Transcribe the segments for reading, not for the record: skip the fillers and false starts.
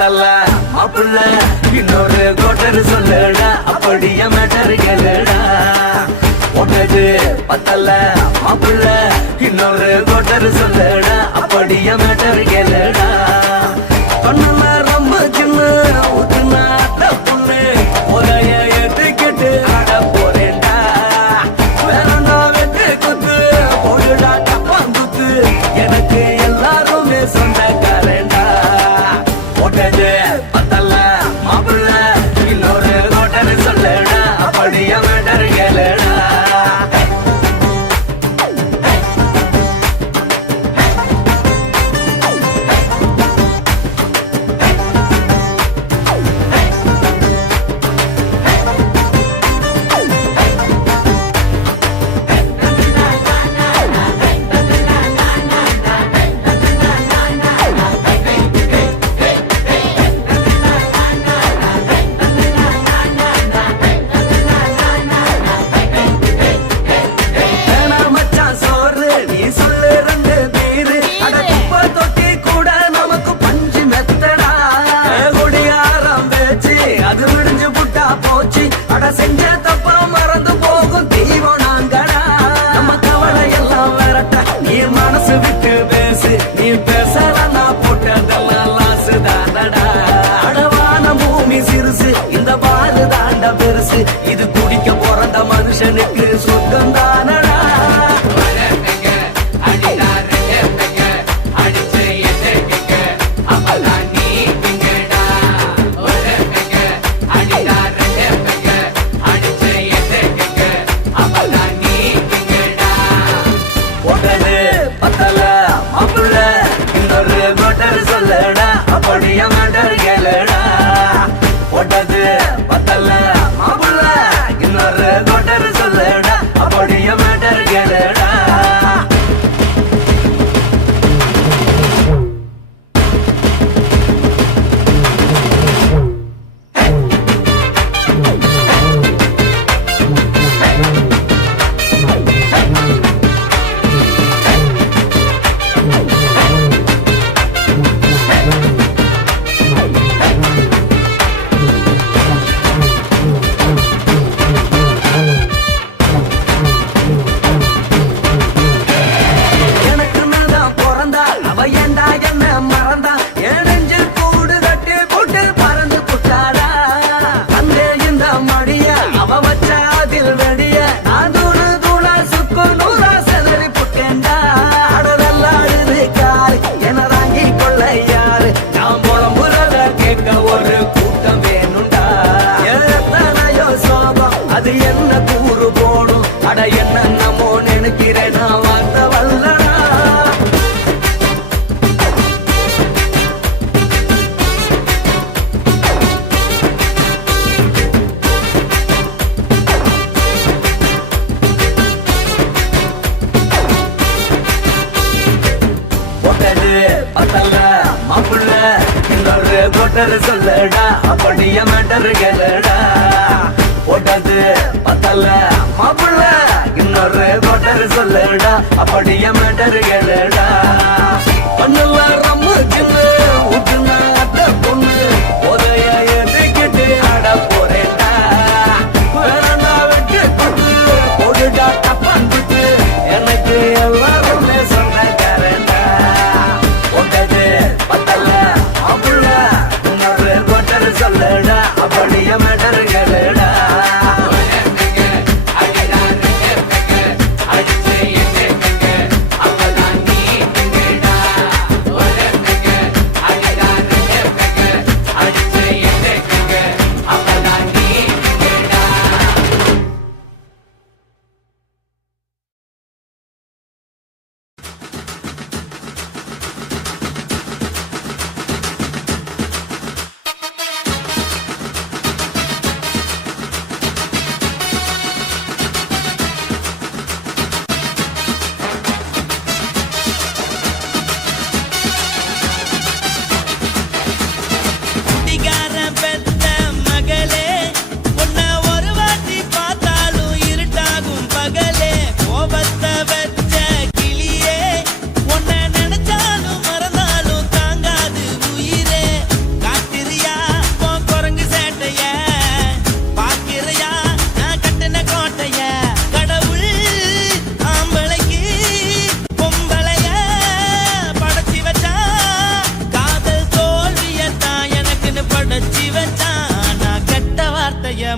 பத்தல்ல மாப்பிள்ள இன்னொரு கோட்டர் சொல்லுடா அப்படியே மேட்டர் கேளுடா ஒட்டது பத்தல்ல மாப்பிள்ள இன்னொரு கோட்டர் சொல்லுடா அப்படியே மேட்டர் கேளுடா கண்ணல்ல ரொம்ப சின்ன ஊத்துனா பொண்ணு ஒரைய ஏத்துக்கிட்டு ஆட போறேன்டா வேறண்டா வெட்டு குத்து போடுடா டப்பாங்குத்து எனக்கு எல்லாருமே சொந்தக்காரன்டா ஒட்டது பத்தல்ல மாப்பிள்ள இன்னொரு கோட்டர் சொல்லுடா அப்படியே மேட்டர் கேளுடா செஞ்ச தப்பா மறந்து போகும் தெய்வம் நாங்கடா நம்ம கவலை எல்லாம் விரட்ட நீ மனசு விட்டு பேசு நீ பேசலன்னா போட்டதெல்லாம் லாசு தானடா அடவான பூமி சிறுசு இந்த பாலு தாண்ட பெருசு இது குடிக்க பிறந்த மனுஷனுக்கு சொர்க்கம் தானடா அப்படியே மேட்டர் கேளுடா ஒட்டது பத்தல்ல மாப்பிள்ள இன்னொரு கோட்டர் சொல்லுடா அப்படியே மேட்டர் கேளுடா அது என்ன கூறு போடும் அட என்னமோ நினைக்கிறேன் நான் வார்த்தை வல்லடா ஒட்டது பத்தல்ல மாப்பிள்ள இன்னொரு கோட்டர் சொல்லுடா அப்படியே மேட்டர் கேளுடா ஒட்டது பத்தல்ல மாப்பிள்ள இன்னொரு கோட்டர் சொல்லுடா அப்படியே மேட்டர் கேளுடா ஒண்ணுல ரொம்ப சின்ன ஊத்துனா பொண்ணு உதய எதுக்கிட்டு ஆட போறேன்டா வேறண்டா வெட்டு குத்து போடுடா டப்பாங்குத்து எனக்கு எல்லாருமே சொந்தக்காரன்டா ஒட்டது பத்தல்ல மாப்பிள்ள இன்னொரு கோட்டர் சொல்லுடா அப்படியே மேட்டர் கேளுடா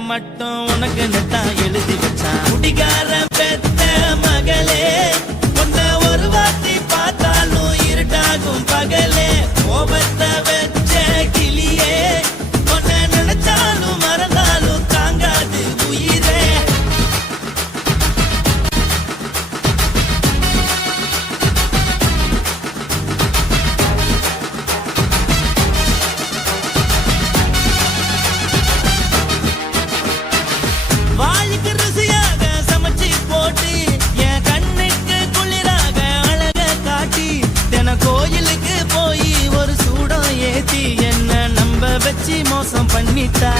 மட்டும் உனக்கு தான் எழுதி வச்சான். குடிகார பெத்த மகளே உன்னை ஒரு வாட்டி பார்த்தாலும் இருட்டாகும் பகலே. கோபத்தை வச்ச கிளியே உன்னை நினைச்சாலும் மறந்தாலும் தாங்காது உயிரே. வாய்க்கு ருசியாக சமைச்சு போட்டு என் கண்ணுக்கு குளிராக அழக காட்டி தின கோயிலுக்கு போய் ஒரு சூடம் ஏத்தி என்ன நம்ப வச்சு மோசம் பண்ணிட்டா.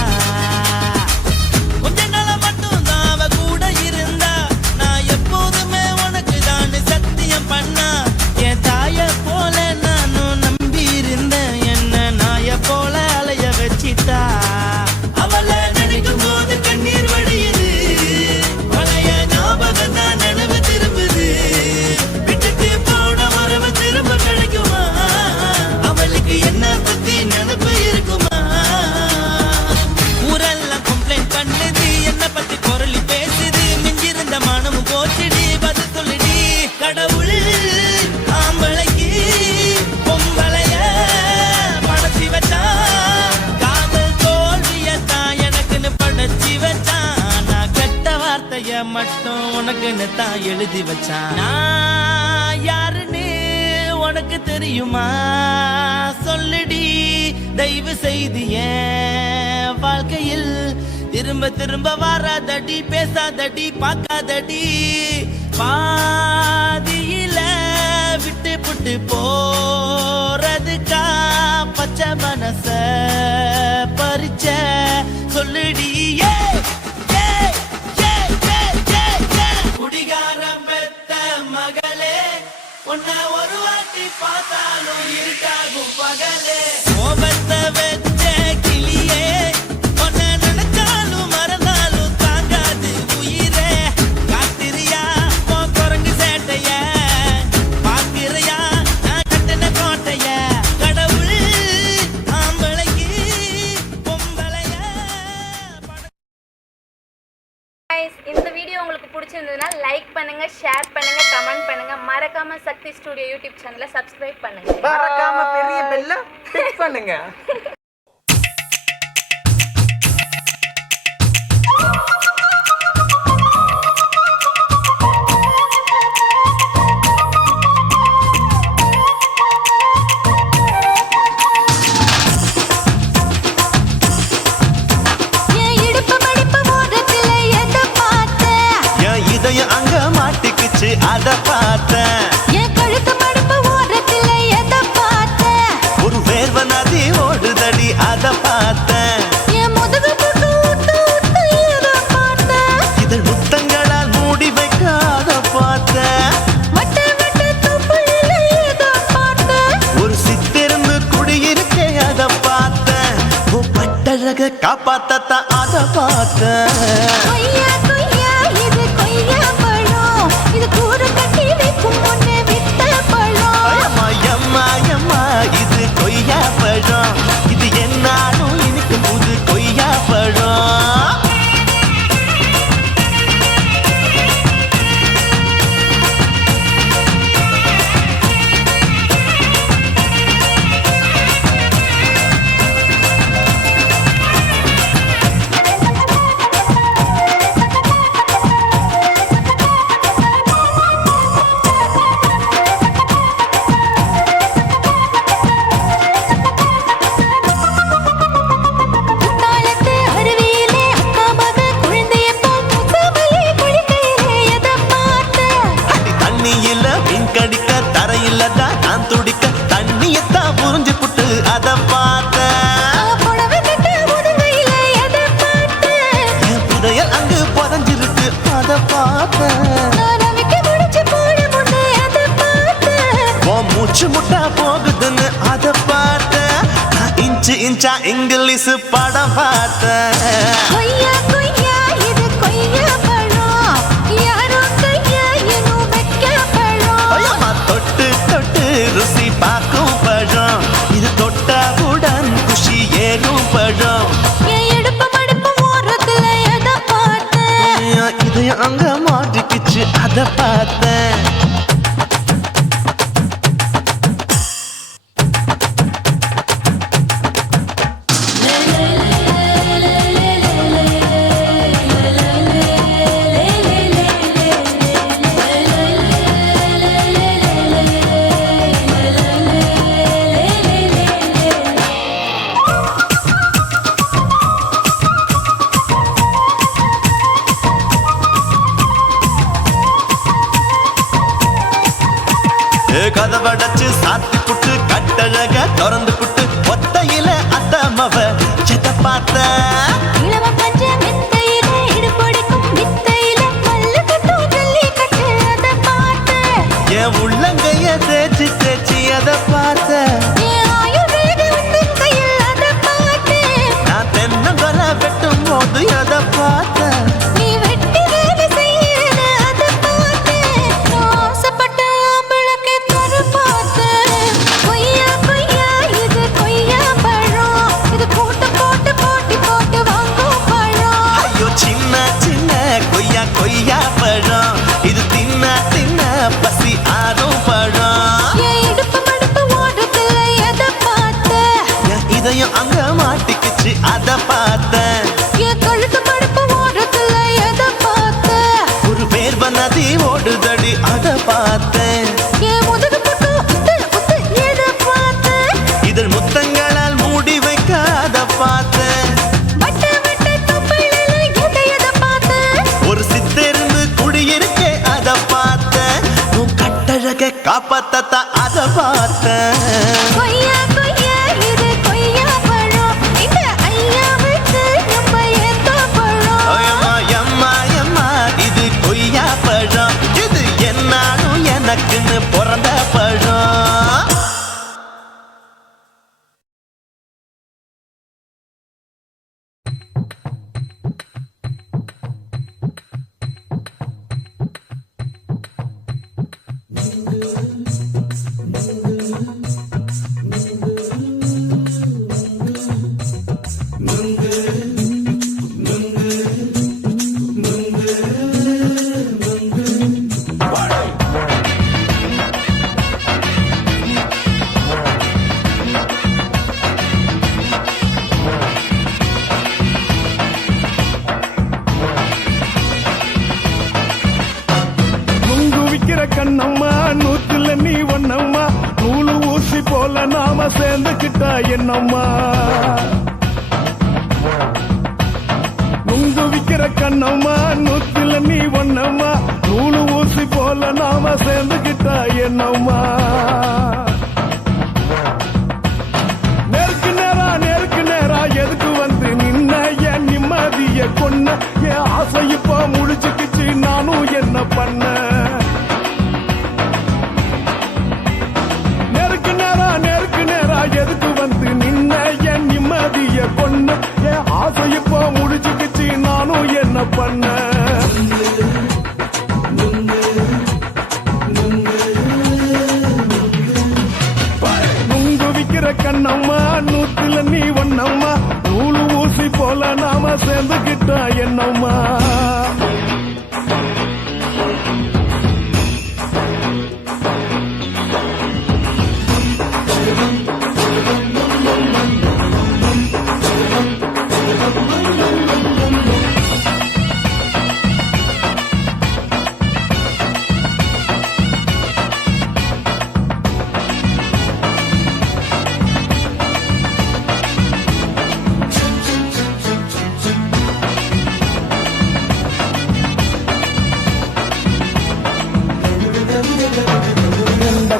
கொஞ்ச நாள மட்டும் தான் அவ கூட இருந்தா நான் எப்போதுமே உனக்கு தான் சத்தியம் பண்ணா. என் தாய போல நானும் நம்பி இருந்தேன் என்ன நாய போல அலைய வச்சிட்டா. அவளை நினைக்கும் போது கண்ணீர் வடியுது பழைய ஞாபகம் தான் நினைவு திரும்புது. விட்டுட்டு போன உறவு திரும்ப கிடைக்குமா அவளுக்கு என்ன பத்தி நினைப்பு இருக்குமா. ஊரெல்லாம் கம்ப்ளைண்ட் பண்ணுது என்ன பத்தி குரலி பேசுது. மிஞ்சிருந்த மனமும் போச்சுடி பதில் சொல்லுடி. கடவுள் ஆம்பளைக்கு பொம்பளைய படைச்சி வச்சான். காதல் தோல்வியத்தான் எனக்குன்னு படைச்சி வச்சான். நான் கெட்ட வார்த்தைய மட்டும் உனக்குன்னு தான் எழுதி வச்சான். நான் யாருன்னு உனக்கு தெரியுமா சொல்லுடி. தயவு செய்து என் வாழ்க்கையில் திரும்ப திரும்ப வராதடி பேசாதடி பார்க்காதடி. பாதியில விட்டு புட்டு போறதுக்கா பச்சை மனச பறிச்ச சொல்லுடி. குடிகாரம் பெத்த மகளே உன்னை ஒரு வாட்டி பார்த்தாலும் இருட்டாகும் பகலே. கோபத்தை வச்ச கிளியே உன்னை நினைச்சாலும் மறந்தாலும் தாங்காது உயிரே. காத்திரியா உன் குரங்கு சேட்டைய பாக்கிறியா நான் கட்டின கோட்டைய. கடவுள் ஆம்பளைக்கு பொம்பளைய Guys, இந்த வீடியோ உங்களுக்கு பிடிச்சிருந்ததுன்னா லைக் பண்ணுங்க, ஷேர் பண்ணுங்க, கமெண்ட் பண்ணுங்க. மறக்காம சக்தி ஸ்டுடியோ யூடியூப் சேனலை சப்ஸ்கிரைப் பண்ணுங்க. மறக்காம பெரிய பெல்ல கிளிக் பண்ணுங்க. என் இடுப்பு மடிப்பு ஓரத்துல எதை பார்த்தேன்? என் இதயம் அங்க மாட்டிக்குச்சு அத பார்த்தேன். என் கழுத்து மடிப்பு ஓரத்துல எதை பார்த்தேன்? ஒரு வேர்வ நதி ஓடுதடி அத பார்த்தேன். என் முதுகு புட்டு ஊத்து ஊத்து எதை பார்த்தேன்? இதழ் முத்தங்களால் மூடி வைக்க அத பார்த்தேன். வட்ட வட்ட தொப்புளில எதை பார்த்தேன்? ஒரு சித்திருந்து குடியிருக்கே அத பார்த்தேன். உன் பட்டழக காப்பாத்தத்தான் அத பார்த்தேன். கொய்யா கொய்யா இது கொய்யா பழம். இது கூடு கட்டி வைக்கும் முன்னே விட்ட பழம். அம்மா எம்மா எம்மா இது கொய்யா பழம். இது என்னாலும் இனிக்கும் புது கொய்யா பழம். குத்தாலத்து அருவியிலே அக்கா மக குழந்தைய போல் முகமலே குளிக்கையிலே எதை பார்த்தேன்? அடி தண்ணியில மீன் கடிக்க தரையில தான் நான் துடிக்க தண்ணியத்தான் புரிஞ்சு புட்டு அத பார்த்தேன். புடவை கட்ட முதுகையில எதை பார்த்தேன்? என் புதையல் அங்கு புதஞ்சிருக்கு அத பார்த்தேன். நான் ரவிக்கு முடிச்சு போட முன்னே எதை பார்த்தேன்? உன் மூச்சு முட்டா போகுதுன்னு அத பார்த்தேன். நான் இன்ச்சு இன்ச்சா இங்கிலீஷ் படம் பார்த்தேன். கொய்யா கொய்யா இது கொய்யா பழம். யாரோ கையா இன்னும் வைக்க பழம். ஐயம்மா தொட்டு தொட்டு ருசி பார்க்கும் பழம். இது தொட்டாவுடன் குஷி ஏறும் பழம். என் இடுப்பு மடிப்பு ஓரத்துல அங்க மாட்டிக்கிச்சு அத பார்த்தேன். கதவடைச்சு சாத்தி புட்டு கட்டழக திறந்து புட்டு ஒத்தையில அத்தமவ செத்த பார்த்த இளவ பஞ்ச மெத்தையில இடுபொடிக்கும் வித்தையில மல்லு கட்டும் ஜல்லி கட்டு அத பார்த்த என் உள்ளங்கைய தேய்ச்சி தேய்ச்சி அத பார்த்த என் ஆயுர்வேத உந்தன் கையில் அத பார்த்த நான் தென்னங்கொலை வெட்டும் போது அத பார்த்த நீ வெட்டி வேலை செய்யற அத பார்த்த நான் ஆசைப்பட்ட ஆம்பளக்கு தர பார்த்த கொய்யா கொய்யா இது கொய்யா பழம் இது போட்டு போட்டு போட்டி போட்டு வாங்கும் பழம் ஐயோ சின்ன சின்ன கொய்யா கொய்யா பழம் இது தின்ன தின்ன பசி ஆறும் பழம் என் இடுப்பு மடுப்பு ஓடுறதுல எதை பார்த்த என் இதயம் அங்க மாட்டிக்கிச்சு அத பார்த்தேன். என் கழுத்து மடுப்பு ஓடுறதுல எதை பார்த்த ஒரு வேர்வ நதி ஓடுதடி அத பார்த்தேன். என் முதுகு புட்டு உத்து உத்து எதை பார்த்த இதழ் முத்தங்களால் மூடி வைக்க அத பார்த்தேன். வட்ட வட்ட தொப்பையில எதை பார்த்த ஒரு சித்தெருந்து குடியிருக்கே அத பார்த்தேன். உன் கட்டழக காப்பாத்தத்த அத பார்த்தேன். கொய்யா கொய்யா இது கொய்யா பழம் இந்த ஐயாவுக்கு நம்ம எந்த பழம் ஐயம்மா, எம்மா, எம்மா, இது கொய்யா பழம் இது என்னாலும் எனக்குன்னு பிறந்த பழம். நுங்கு விக்கிற கண்ணம்மா நூத்துல நீ ஒண்ணம்மா நூலு ஊசி போல நாம சேர்ந்துக்கிட்டா என்னம்மா நுங்கு விக்கிற கண்ணம்மா நூத்துல நீ ஒண்ணம்மா நூலு ஊசி போல நாம சேர்ந்துக்கிட்டா என்னம்மா நேருக்கு நேரா எதுக்கு வந்து நின்ன என் நிம்மதிய கொன்ன என் ஆசை இப்ப முடிச்சுக்கிச்சு நானும் என்ன பண்ண நேருக்கு நேரா எதுக்கு வந்து நின்ன என் நிம்மதிய கொன்ன என் ஆசை இப்ப முடிச்சுக்கிச்சு நானும் என்ன பண்ண நுங்கு விக்கிற கண்ணம்மா நூத்துல நீ ஒண்ணம்மா நூலு ஊசி போல நாம சேர்ந்துக்கிட்டா என்னம்மா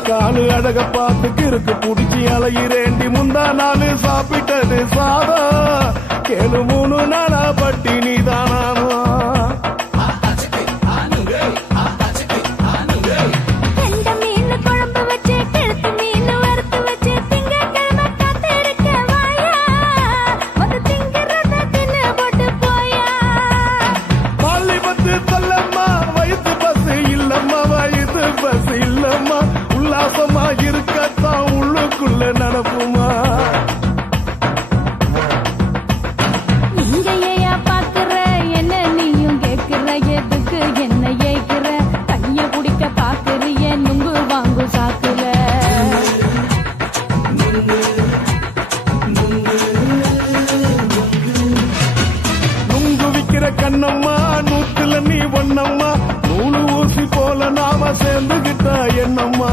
காலு அழக பார்த்து கிறுக்கு புடிச்சி அலையிறேண்டி முந்தா நாலு சாப்பிட்டது சாதம் கேளு 3 நாளா பட்டினி தானானோ கண்ட மீன் குழம்பு வச்சு கெளுத்து மீன் வறுத்து வச்சு திங்கட்கிழமை காத்திருக்க வாயா வந்து திங்கிறத தின்னு போட்டு போயா பள்ளி பத்து சொல்லம்மா வயிற்று பஸ் இல்லம்மா வயிற்று பஸ் இல்லம்மா உல்லாசமா இருக்கத்தான் உள்ளுக்குள்ள நடப்புமா நீங்க ஏயா பாக்குற கண்ணம்மா நூத்துல நீ ஒன்னம்மா நூலு ஊசி போல நாம சேர்ந்துகிட்டா என்னம்மா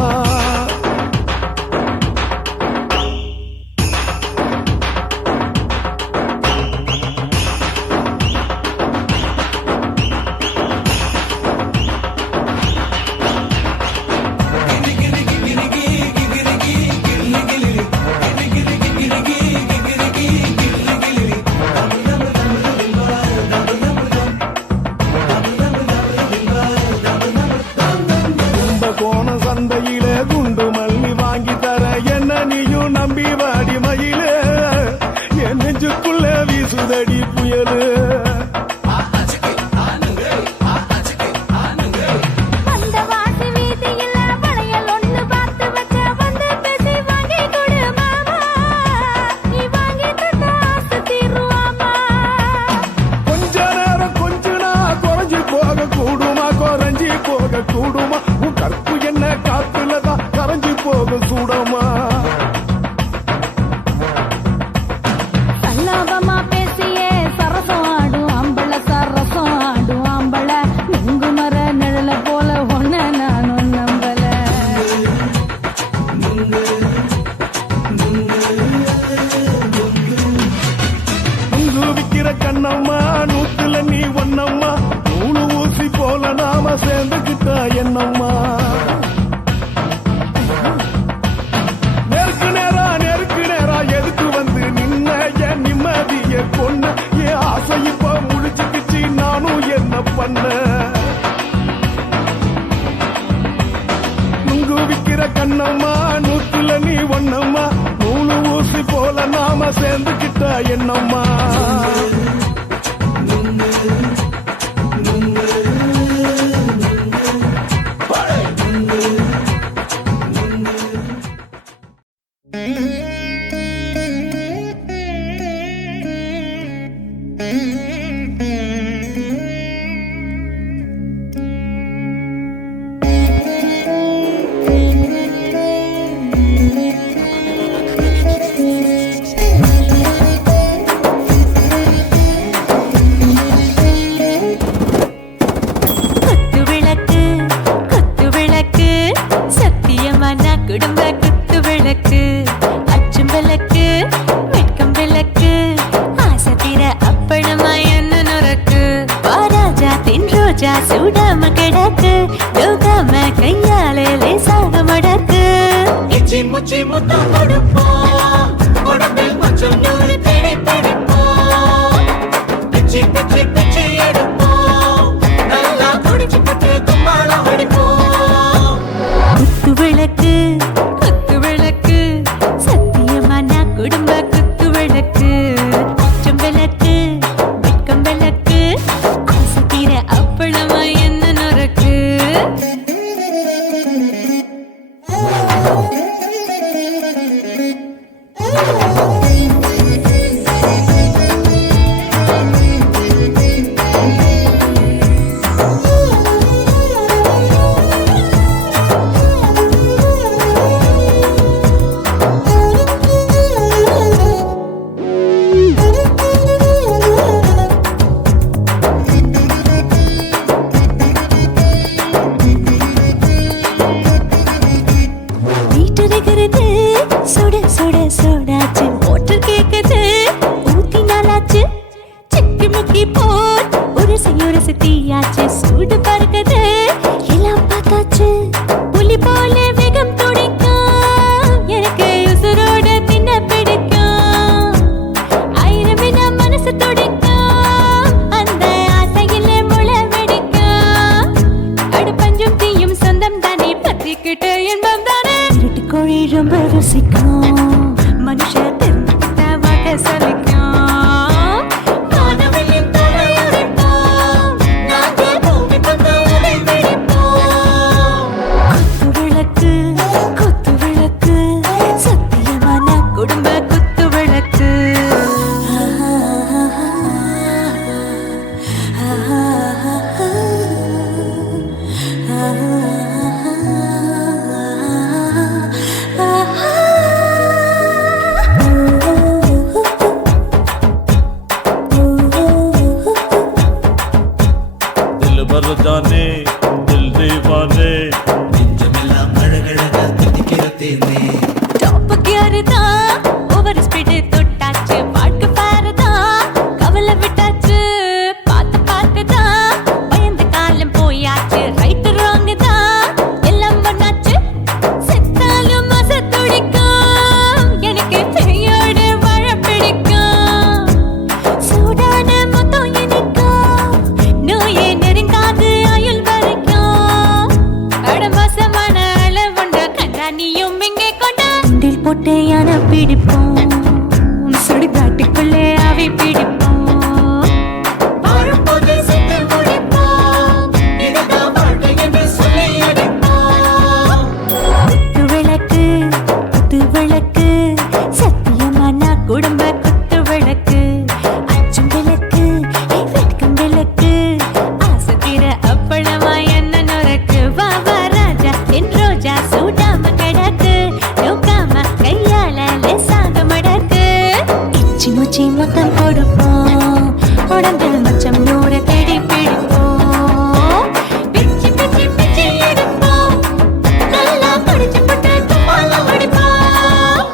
கோண சந்தையில குண்டு மல்லி வாங்கி தர என்ன நீயும் நம்பி வாடி மயிலே என் நெஞ்சுக்குள்ள வீசுதடி புயலு அந்த வாசி வீதியில வளையல் ஒண்ணு பார்த்து வச்ச வந்து பேசி வாங்கி கொடு மாமா நீ வாங்கி தந்தா ஆசை தீருவாமா கொஞ்ச நேரம் கொஞ்ச நான் குறைஞ்சி போக கூடுமா குறைஞ்சி போக கூடுமா உன் கற்பு என்ன காத்துலதான் கரைஞ்சி போக சூடமா சல்லாபமா பேசியே சரசம் ஆடும் ஆம்பள சரசம் ஆடும் ஆம்பள நுங்கு மர நிழல போல ஒன்ன நானும் நம்பல உங்கு விக்கிற கண்ணம்மா நூத்துல நீ ஒன்னம்மா நூலு ஊசி போல நாம சேர்ந்துகிட்டா என்னம்மா நெருக்கு நேரா எதுக்கு வந்து நின்ன என் நிம்மதிய கொன்ன என் ஆசை இப்ப முடிச்சுக்கிச்சு நானும் என்ன பண்ண உங்கு விக்கிற கண்ணம்மா நூத்துல நீ ஒன்னம்மா நூலு ஊசி போல நாம சேர்ந்துகிட்டா என்னம்மா குத்து விளக்கு சத்தியமான குடும்ப குத்து விளக்கு அச்சும் விளக்கு வெட்கம் விளக்கு ஆசை தீர அப்பளமா என்ன நுறக்கு வாராஜா தின் ரோஜா சூடாம கிடக்கு யோகாம கையாலே லேசாக மடக்கு இச்சி முச்சி முத்தம் கொடுப்போம் உடம்பில் கொஞ்சம் நூறு தேடி பிடிப்போம் பிச்சி பிச்சி பிச்சி எடுப்போம் நல்லா குடிச்சு பட்டு கும்மாளம் அடிப்போம் குத்து விளக்கு சத்தியமான குடும்ப குத்து விளக்கு அச்சம் விளக்கு வெட்கம் விளக்கு ஆசை தீர அப்பளமா என்ன நுறக்கு முத்தம் கொடுப்போம் உடம்பில் மச்சம் நூற தேடி பிடிப்போம் பிச்சி பிச்சி பிச்சி எடுப்போம் நல்லா படிச்சு பட்டு துப்பால அடிப்போம்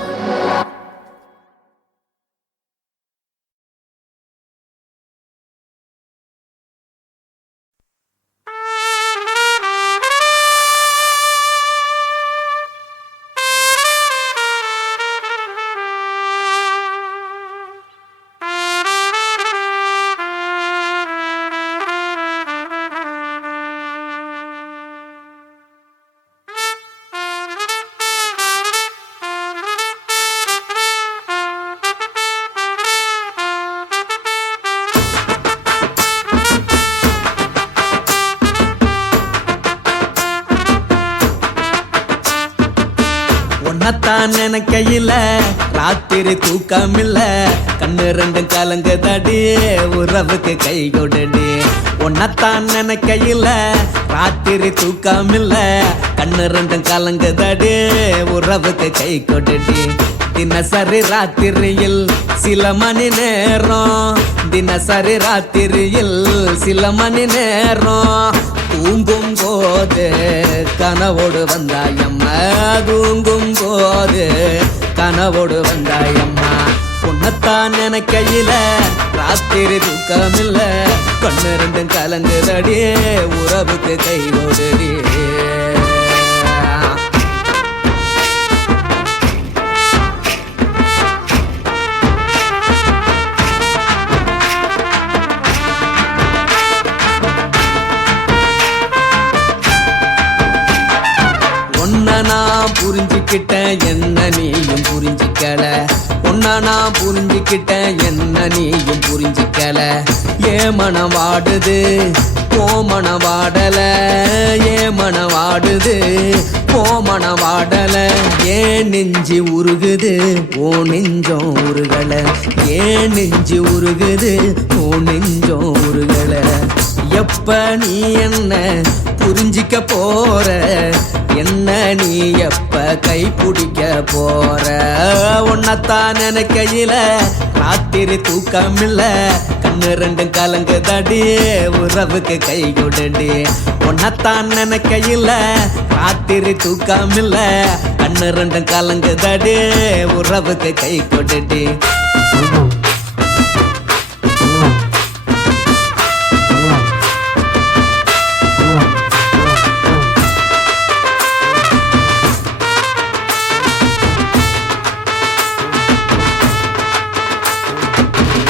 உன்னத்தான் நினைக்கையில ராத்திரி தூக்கமில்ல கண்ணு ரெண்டும் கலங்குதடி உறவுக்கு கை கொடுடி உன்னத்தான் நினைக்கையில ராத்திரி தூக்கமில்ல கண்ணு ரெண்டும் கலங்குதடி உறவுக்கு கை கொடுடி தினசரி ராத்திரியில் சில மணி நேரம் தினசரி ராத்திரியில் சில மணி நேரம் தூங்கும் போது கனவோடு வந்தாயம்மா தூங்கும் போது கனவோடு வந்தாயம்மா உன்னத்தான் நினைக்கையில ராத்திரி தூக்கமில்ல கண்ணு ரெண்டும் கலங்குதடி உறவுக்கு கை ஓடுடி நான் புரிஞ்சுக்கிட்டேன் என்ன நீயும் புரிஞ்சுக்கல உன்ன நான் புரிஞ்சுக்கிட்டேன் என்ன நீயும் புரிஞ்சுக்கல ஏ மனம் வாடுது ஓ மனம் வாடல ஏ மனம் வாடுது ஓ மனம் வாடல ஏன் நெஞ்சு உருகுது ஓ நெஞ்சம் உருகல ஏன் நெஞ்சு உருகுது ஓ நெஞ்சம் உருகல எப்ப நீ என்ன புரிஞ்சிக்க போற என்ன நீ எப்ப கை பிடிக்க போற உன்னத்தான் நினைக்கையில ராத்திரி தூக்கமில்ல கண்ணு ரெண்டும் கலங்குதடி உறவுக்கு கை கொடுடி உன்னத்தான் நினைக்கையில ராத்திரி தூக்கமில்ல கண்ணு ரெண்டும் கலங்குதடி உறவுக்கு கை கொடுடி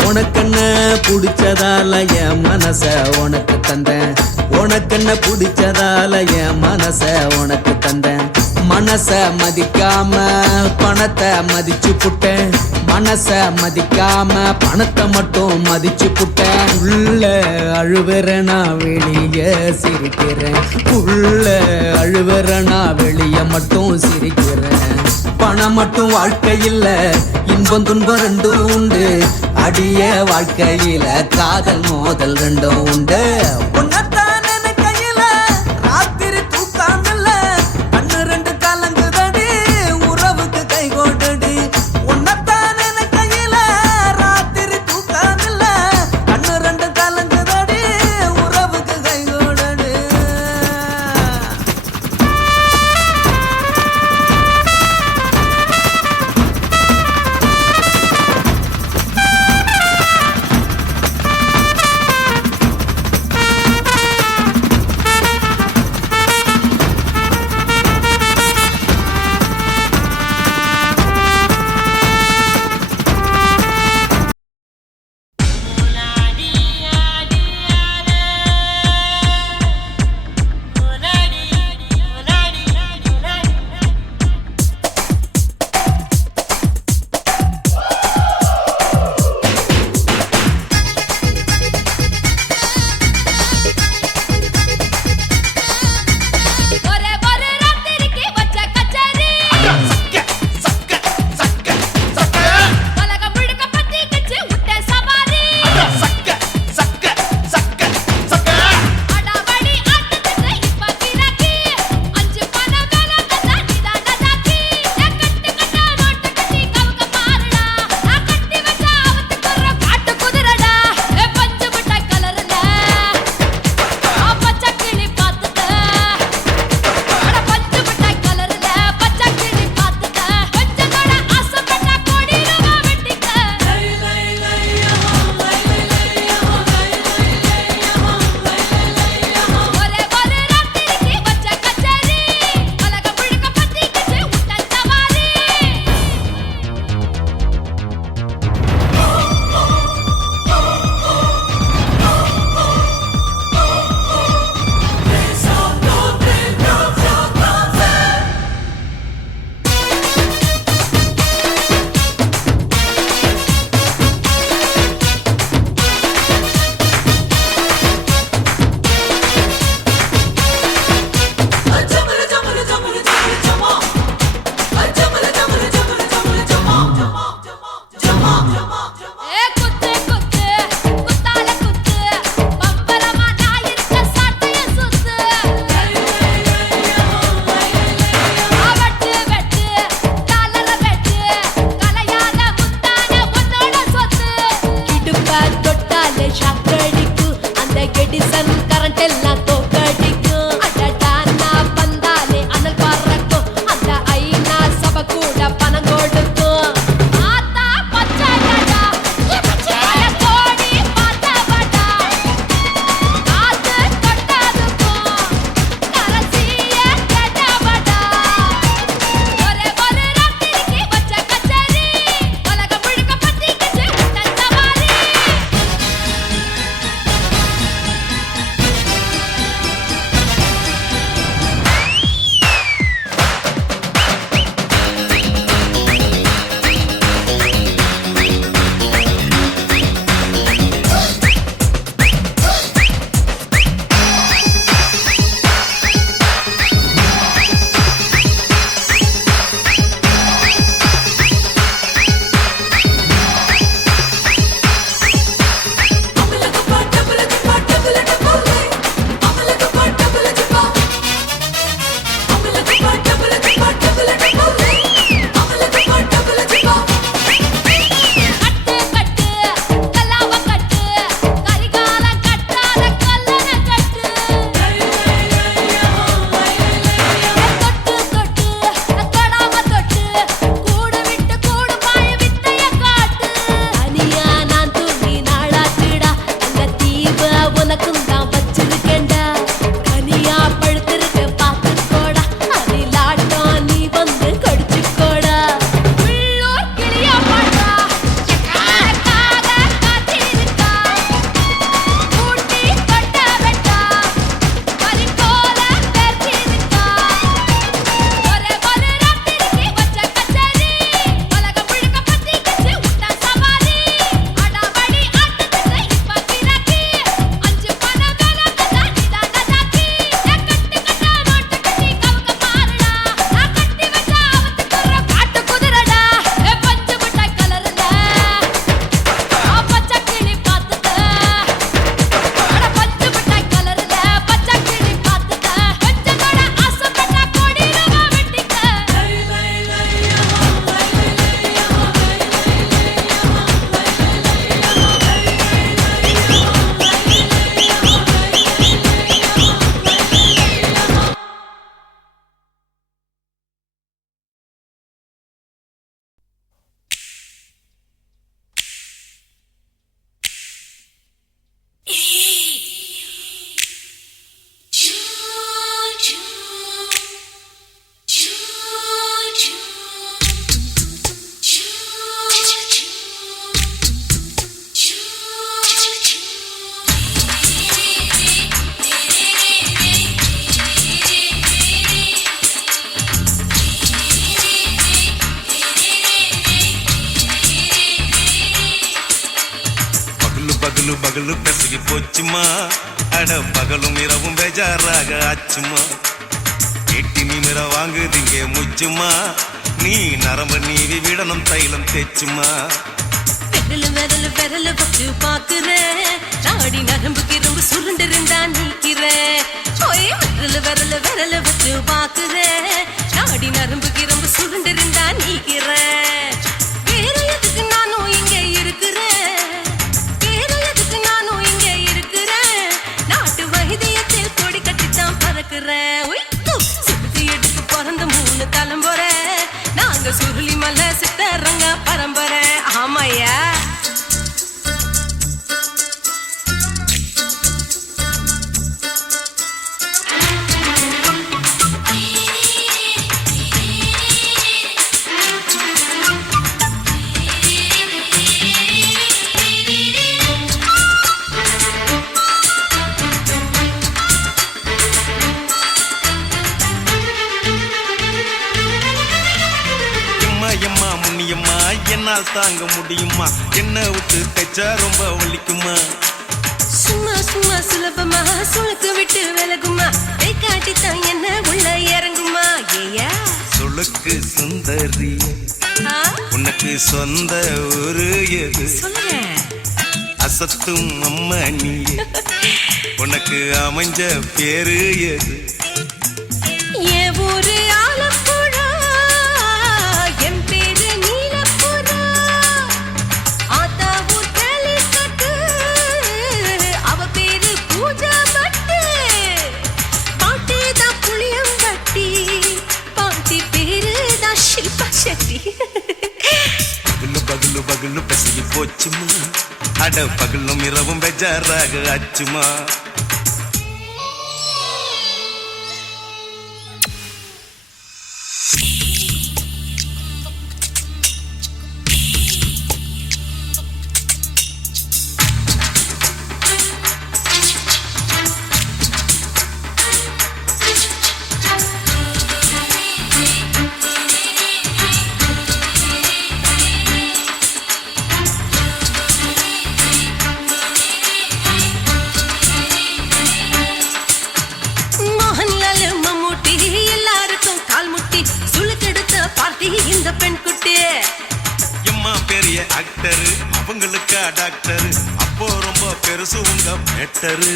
உனக்கென்ன பிடிச்சதால என் மனச உனக்கு தந்தேன் உனக்கென்ன பிடிச்சதால என் மனச உனக்கு தந்தேன் மனச மதிக்காம பணத்தை மதிச்சு புட்டேன் மனச மதிக்காம பணத்தை மட்டும் மதிச்சு புட்டேன் உள்ள அழுவுற நான் வெளிய சிரிக்கிறேன் உள்ள அழுவுற நான் வெளிய மட்டும் சிரிக்கிறேன் பணம் மட்டும் வாழ்க்கையில் இன்பம் துன்பம் ரெண்டும் உண்டு அடிய வாழ்க்கையில காதல் மோதல் ரெண்டும் உண்டு உன்னத்தான் நினைக்கையில ராத்திரி தூக்கமில்ல கண்ணு ரெண்டு கலங்குதடி உறவுக்கு கை கோடுடி உன்னத்தான் நினைக்கையில ராத்திரி தூக்கமில்ல கண்ணு ரெண்டு கலங்குதடி உறவுக்கு கை கோடுடி தொட்டாலே ஷாக்கடிக்கும் அந்த எடிசன் கரண்ட் எல்லாம் தோக்கடிக்கும் அடடானா வந்தாலே அனல் பறக்கும் அந்த ஐநா சபை கூட பணம் கொடுக்கும் ஆத்தா பச்சைடா பச்சைய கோடி பார்த்தவடா காத்து தொட்டதுக்கும் கரசிய கேட்டவடா ஒரே ஒரு ராத்திரிக்கு வச்ச கச்சேரி உலகம் முழுக்க பத்திக்கிச்சு உட்டன் சவாரி கட்டு கட்டு கல்லாவ கட்டு கரிகால கட்டாத கல்லன கட்டு தொட்டு தொட்டு தொடாம தொட்டு கூடு விட்டு கூடு பாய வித்தைய காட்டு தனியா நான் தூங்கி நாளாச்சுடா அந்த தீப உனக்கும் தான் வச்சிருக்கேன்டா தனியா படுத்திருக்க பார்த்துக்கோடா அதிலாட்டம் நீ வந்து கடிச்சுக்கோடா உள்ளூர் கிளியா பாட்டா எனக்காக காத்திருக்கா ஊட்டி கொட்ட வெட்டா பறி போல பேர்த்திருக்கா ஒரே ஒரு ராத்திரிக்கு வச்ச கச்சேரி உலகம் முழுக்க பத்திக்கிச்சு உட்டன் சவாரி அடாவடி ஆட்டத்துக்கு இப்ப கிராக்கி அஞ்சு பணம் வேலை தந்தா நிதான ஜாக்கி கட்டு கட்டா நோட்டு கட்டி கவுக்க பாருடா நான் கட்டி வச்ச அவத்துக்குற காட்டு குதிரடா பஞ்சு மிட்டாய் கலர்ல பச்சை கிளி பார்த்துட்ட அட பஞ்சு மிட்டாய் கலர்ல பச்சை கிளி பார்த்துட்ட கொஞ்சம் கூட ஆசைப்பட்டா கோடி ரூபா வெட்டிக்க பகலு பகலு பகலு பெசகி போச்சுமா அட பகலும் இரவும் பேஜாராக ஆச்சுமா எட்டி நிமிர வாங்குதிங்க முச்சுமா நீ நரம்பு நீவி விடணும் தைலம் தேச்சுமா விரல் விரல் வச்சு பாக்குறேன் நாடி நரம்பு கிரும்பு சுருண்டிருந்தா நீக்கிறேன் ஓய் விரல் வச்சு பாக்குறேன் நாடி நரம்பு கிரும்பு சுருண்டிருந்தா நீக்கிறேன் வேற எதுக்கு நானும் இங்க இருக்கிறேன் வேற எதுக்கு நானும் இங்க இருக்கிறேன் நாட்டு வைத்தியத்தில் கொடி கட்டித்தான் பறக்கிறேன் சுத்தி எடுத்து பிறந்த 3 தலைமுறை நாங்க சுருளி மலை சித்தரங்க பரம்பரை ஆமாயா எம்மா முன்னியம்மா என்னால் தாங்க முடியுமா என்ன விட்டு தைச்சா ரொம்ப வலிக்குமா சும்மா சும்மா சுலபமா சுளுக்கு விட்டு விலகுமா கை காட்டித்தான் என்ன உள்ள இறங்குமா ஏயா சுளுக்கு சுந்தரி உனக்கு சொந்த ஊரு எது சொல்றேன் அசத்தும் அம்மா நீ உனக்கு அமைஞ்ச பேரு எது என் ஊரு ஆலப்புழா என் பேரு நீலப்புறா ஆத்தா ஊர் கேலிக்கட்டு பகலு பெசகி போச்சுமா அட பகலும் இரவும் பெஜாராக ஆச்சுமா மோகன்லால் மம்முட்டி எல்லாருக்கும் கால் முட்டி சுளுக்கெடுத்த பார்ட்டி இந்த பெண் குட்டி எம்மா பெரிய ஆக்டரு அவங்களுக்கா டாக்டரு அப்போ ரொம்ப பெருசு உங்க மேட்டரு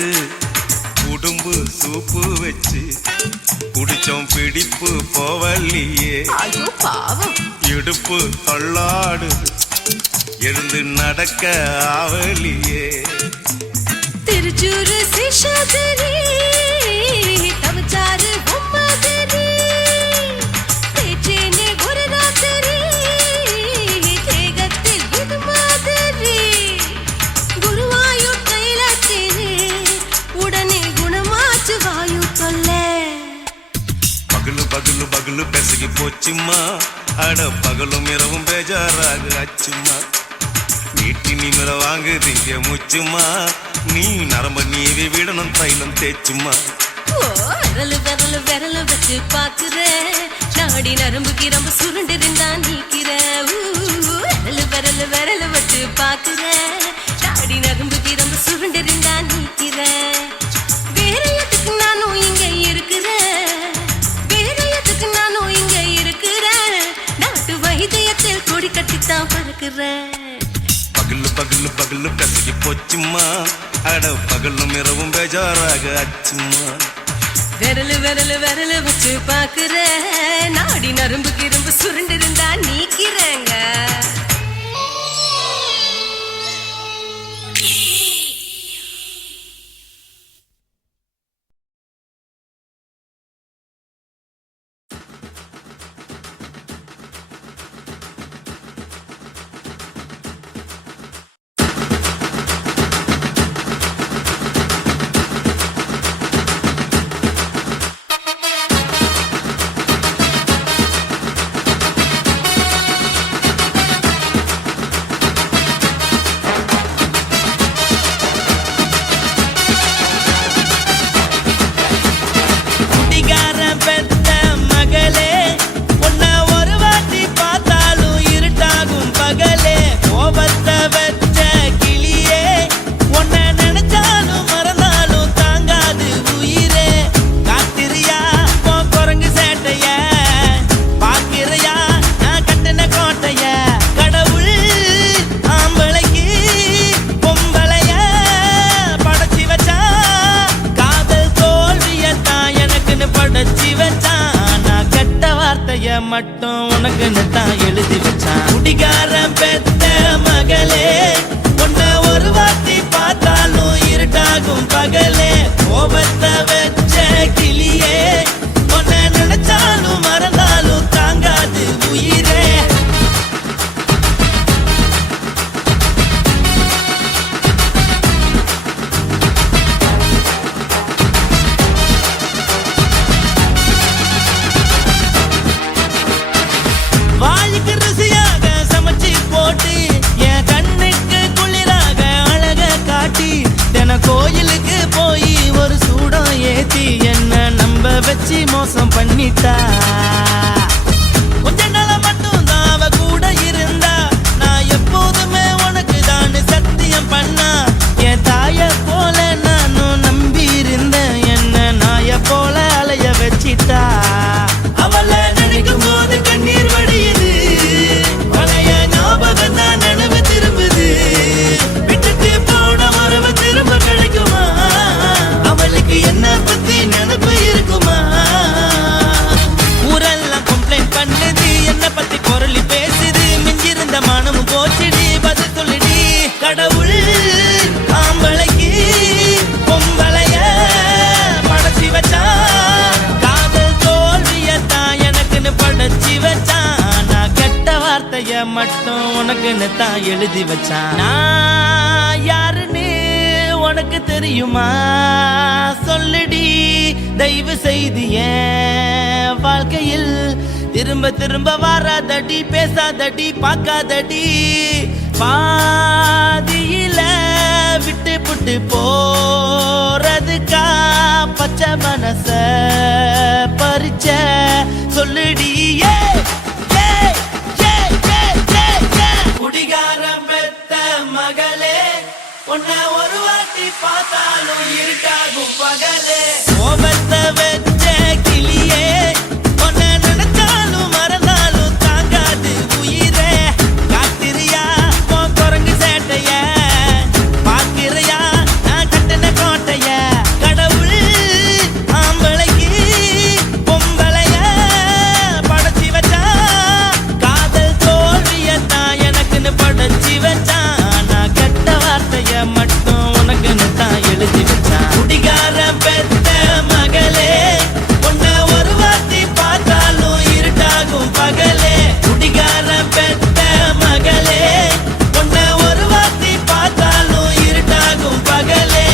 உடும்பு சூப்பு வச்சு குடிச்சோம் பிடிப்பு போவல்லையே ஐயோ பாவம் இடுப்பு தள்ளாடு எழுந்து நடக்க ஆவலியே திருச்சூர் சிஷாதிரி தவச்சாரு பொம்மதிரி தேச்சேனே ஒரு ராத்திரி தேகத்தில் இது மாதிரி குருவாயூர் கைலாச்சேனே உடனே குணமாச்சு வாயு சொல்ல பகலு பகலு பகலு பெசகி போச்சுமா அட பகலும் இரவும் பேஜாராக ஆச்சுமா நீட்டி நிமிர வாங்குதீங்க முச்சுமா நீ நரம்ப நீவி விடணும் தைலம் தேச்சுமா ஓ விரல் வச்சு பாக்குறேன் நாடி நரம்பு கிரம்பு சுருண்டு இருந்தா நீக்கிறேன் விரல் வச்சு பாக்குறேன் நாடி நரம்பு கிரம்பு சுருண்டு இருந்தா நீக்கிறேன் வேற எதுக்கு நானும் இங்க இருக்கிறேன் வேற எதுக்கு நானும் இங்க இருக்கிறேன் நாட்டு வைத்தியத்தில் கொடி கட்டித்தான் பறக்கிறேன் பகலு பகலு பகலு பெசகி போச்சுமா அட பகலும் இரவும் பேஜாராக ஆச்சுமா விரல் வச்சு பாக்குறேன் நாடி நரம்பு கிரும்பு சுருண்டு இருந்தா நீக்கிறேங்க மட்டும் உனக்குன்னு தான் எழுதி வச்சான் குடிகாரன் பெத்த மகளே உன்னை ஒரு வாட்டி பார்த்தாலும் இருட்டாகும் பகலே கோபத்தை வச்ச கிளியே உன்னை நினைச்சாலும் மறந்தாலும் தாங்காது உயிரே வாழுக்கு ருசியா உனக்குன்னு தான் எழுதி வச்சான். நான் யாருன்னு உனக்கு தெரியுமா? சொல்லுடி தயவு செய்து என் வாழ்க்கையில் திரும்ப திரும்ப வராதடி, பேசாதடி, பார்க்காதடி. பாதியில விட்டு புட்டு போறதுக்கா பச்சை மனச பறிச்ச சொல்லுடி. குடிகாரம் பெத்த மகளே, உன்னை ஒரு வாட்டி பார்த்தாலும் இருட்டாகும் பகலே. கோபத்தை வச்ச கிளியே, உன்னை நினைச்சாலும் மறந்தாலும் தாங்காது உயிரே. காத்திரியா உன் குரங்கு சேட்டைய, பாக்கிறையா நான் கட்டின கோட்டைய. கடவுள் ஆம்பளைக்கு பொம்பளைய படைச்சி வச்சா, காதல் தோல்வியத்தான் எனக்குன்னு படைச்சி வச்சான். நான் கெட்ட வார்த்தைய மட்டும் உனக்குன்னு தான் எழுதி வச்சான். குடிகார பெத்த மகளே, உன்னை ஒரு வாட்டி பார்த்தாலும் இருட்டாகும் பகலே. குடிகார பெத்த மகளே, உன்னை ஒரு வாட்டி பார்த்தாலும் இருட்டாகும் பகலே.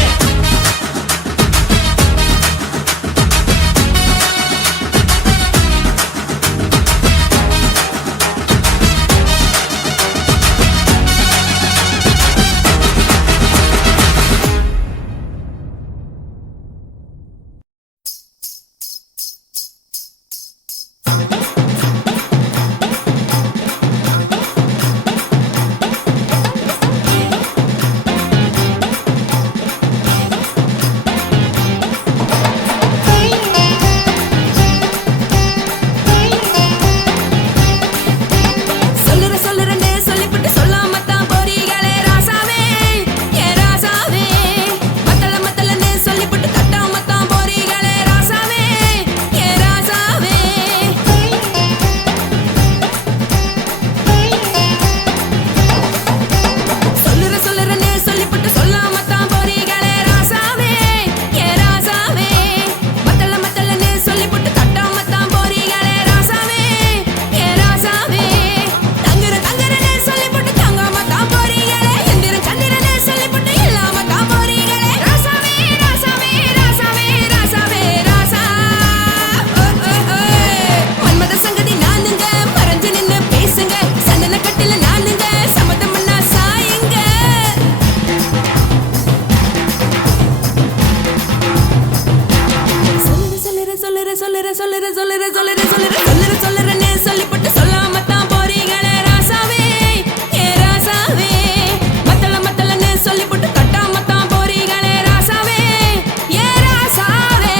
சொல்லுறேன்னு சொல்லிப்புட்டு சொல்லாமத்தான் போறீங்களே ராசாவே, ஏ ராசாவே. மத்தலன்னு சொல்லிப்புட்டு தட்டாமத்தான் போறீங்களே ராசாவே, ஏ ராசாவே. சொல்லுறேன்னு சொல்லிப்புட்டு சொல்லாமத்தான் போறீங்களே ராசாவே, ஏ ராசாவே. மத்தலன்னு சொல்லிப்புட்டு தட்டாமத்தான் போறீங்களே ராசாவே, ஏ ராசாவே. தங்குறன்னு சொல்லிப்புட்டு தங்காமத்தான் போறீங்களே. எந்திரன் சந்திரன்னு சொல்லிப்புட்டு இல்லாமத்தான் போறீங்களே ராசாவே, ராசாவே, ராசாவே, ராசாவே, ராசா. மன்மத சங்கதி நானுங்க, மறைஞ்சு நின்னு பேசுங்க. சந்தன கட்டில நானுங்க, சம்மதம் பண்ணா சாயுங்க. சொல்லுறேன்னு சொல்லிப்புட்டு சொல்லாமத்தான் போறீங்களே ராசாவே, ஏ ராசாவே. மத்தலன்னு சொல்லிப்புட்டு தட்டாமத்தான் போறீங்களே ராசாவே, ஏ ராசாவே.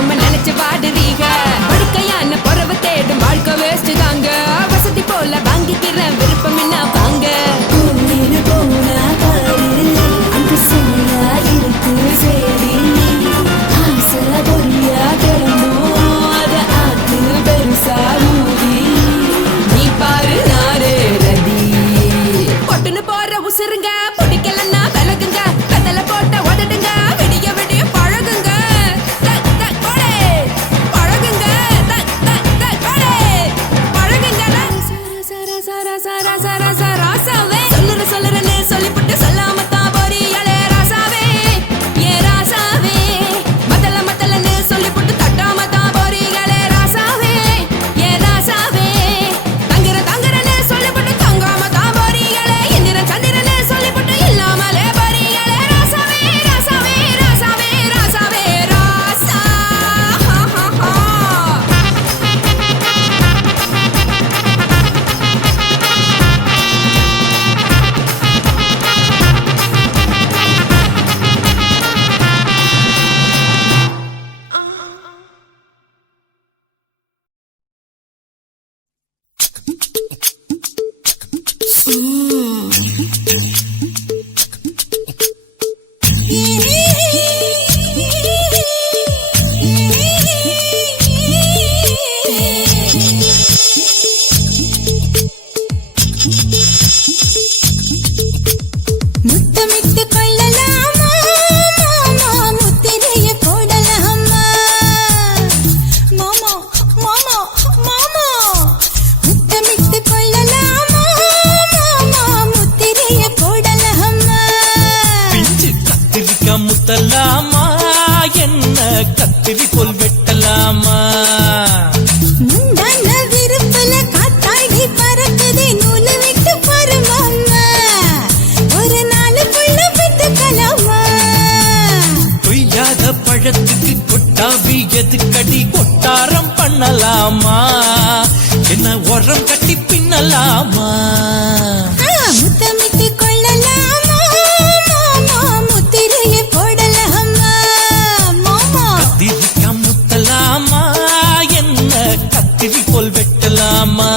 இல்லாம நினைச்சு பாடுறீங்க படுக்கையான பொறவு தேடும் வாழ்க்கை வேஸ்ட் தாங்க வசதி போல வாங்கிக்கிற விருப்பம் என்ன வாங்க போனா பாரு அங்க சொல்ல இருக்கு சரி ஆசை பொரியா கிளம்பும் அத ஆத்து பெருசா ஊதி நீ பாரு நாரே ரதி பொட்டுன்னு போற உசுருங்க பிடிக்கலன்னா விலகுங்க கதல போட்ட உதடுங்க விடிய விடிய பழகுங்க பழகுங்க பழகுங்க ராசாவே சொல்லுறேன்னு சொல்லிவிட்டு சொல்லாம தான் போறீங்களே ராசாவே ஏ ராசாவே மத்தலன்னு சொல்லிவிட்டு தட்டாம தான் போறீங்களே ராசாவே ஏ ராசாவே தங்குறேன்னு சொல்லிவிட்டு தங்காம தான் போறீங்களே இந்திரன் சந்திரன்னு சொல்லிவிட்டு இல்லாமலே போறீங்களே ராசாவே ராசாவே ராசாவே ராசாவே ராசா முத்தமிட்டு கொள்ளலாமா மாமா முத்திரைய போடலாமா மாமா மாமா மாமா முத்தமிட்டு கொள்ளலாமா மாமா முத்திரைய போடலாமா பிஞ்சு கத்திரிக்கா முத்தலாமா என்ன கத்திரி போல் வெட்டலாமா முந்தான விருப்பல காத்தாடி பறக்குதே நூலு விட்டு பாரு மாமா ஒரு நாளுக்குள்ள பெற்றுக்கலாமா கொய்யாத பழத்துக்கு கொட்டாவி எதுக்கடி கொட்டாரம் பண்ணலாமா என்ன உரம் கட்டி பின்னலாமா முத்தமிட்டு கொள்ளலாமா மாமா முத்திரைய போடலாமா மாமா கத்திரிக்கா முத்தலாமா என்ன கத்திரி போல் வெட்டலாமா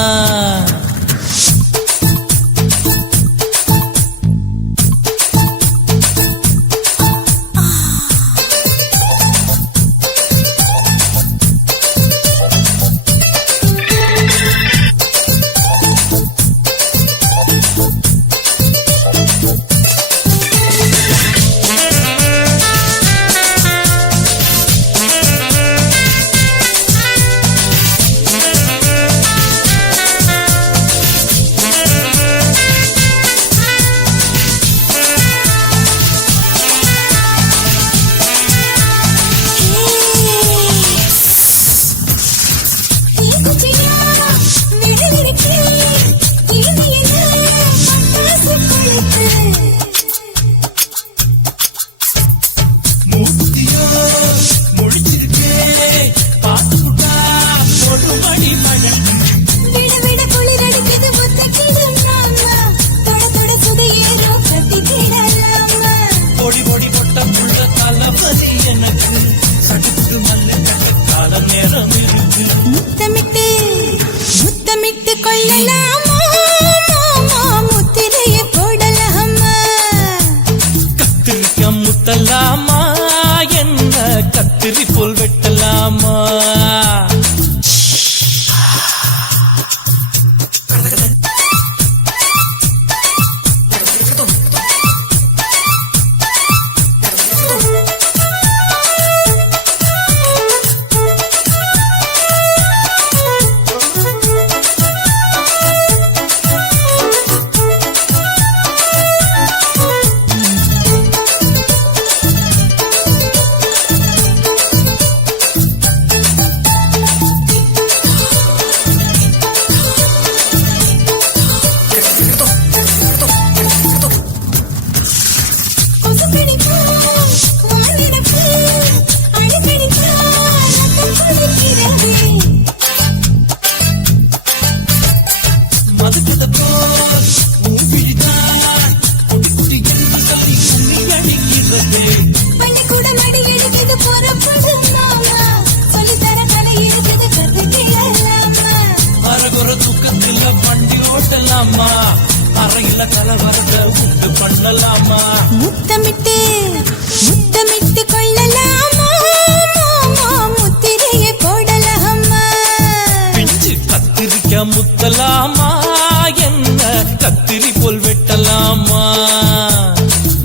மூத்தியோ முடிச்சிருக்கே பாத்துட்டா ஒரு மணி மழை விட விட குளிர் அடிக்குது முத்தக்கிடும் மாமா தொட தொட சுதையேறோ கட்டிக்கிடலாமா பொடி பொடி பொட்ட புள்ள தளபதி எனக்கு சடுக்கு மல்லு கட்டு கால நேரம் இருக்கு முத்தமிட்டு முத்தமிட்டு கொள்ளலாமா மாமா முத்திரைய போடலாமா கத்திரிக்கா முத்தலாமா என்ன கத்திரி போல் வெட்டலாமா முத்தமிட்டு முத்தமிட்டு கொள்ளலாமா முத்திரையை போடலாமா பிஞ்சு கத்திரிக்க முத்தலாமா என்ன கத்திரி போல் வெட்டலாமா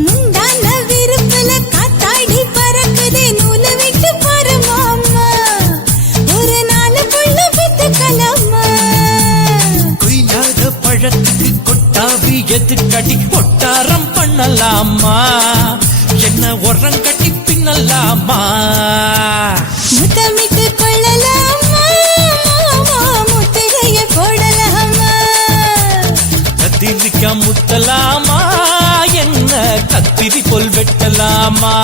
முந்தான விருப்பல காத்தாடி பறக்குதே நூலை விட்டு பரமாமா ஒரு நாளுக்குள்ள வித்துக்கலாமா கொய்யாத பழத்துக்கு கொட்டாவி எதுக்கடி ஒட்டாரம் பண்ணலாமா என்ன உரம் கட்டி பின்னலாமா முத்தமிட்டு கொள்ளலாமா முத்திரையை போடலாமா கத்திரிக்க முத்தலாமா என்ன கத்திரி போல் வெட்டலாமா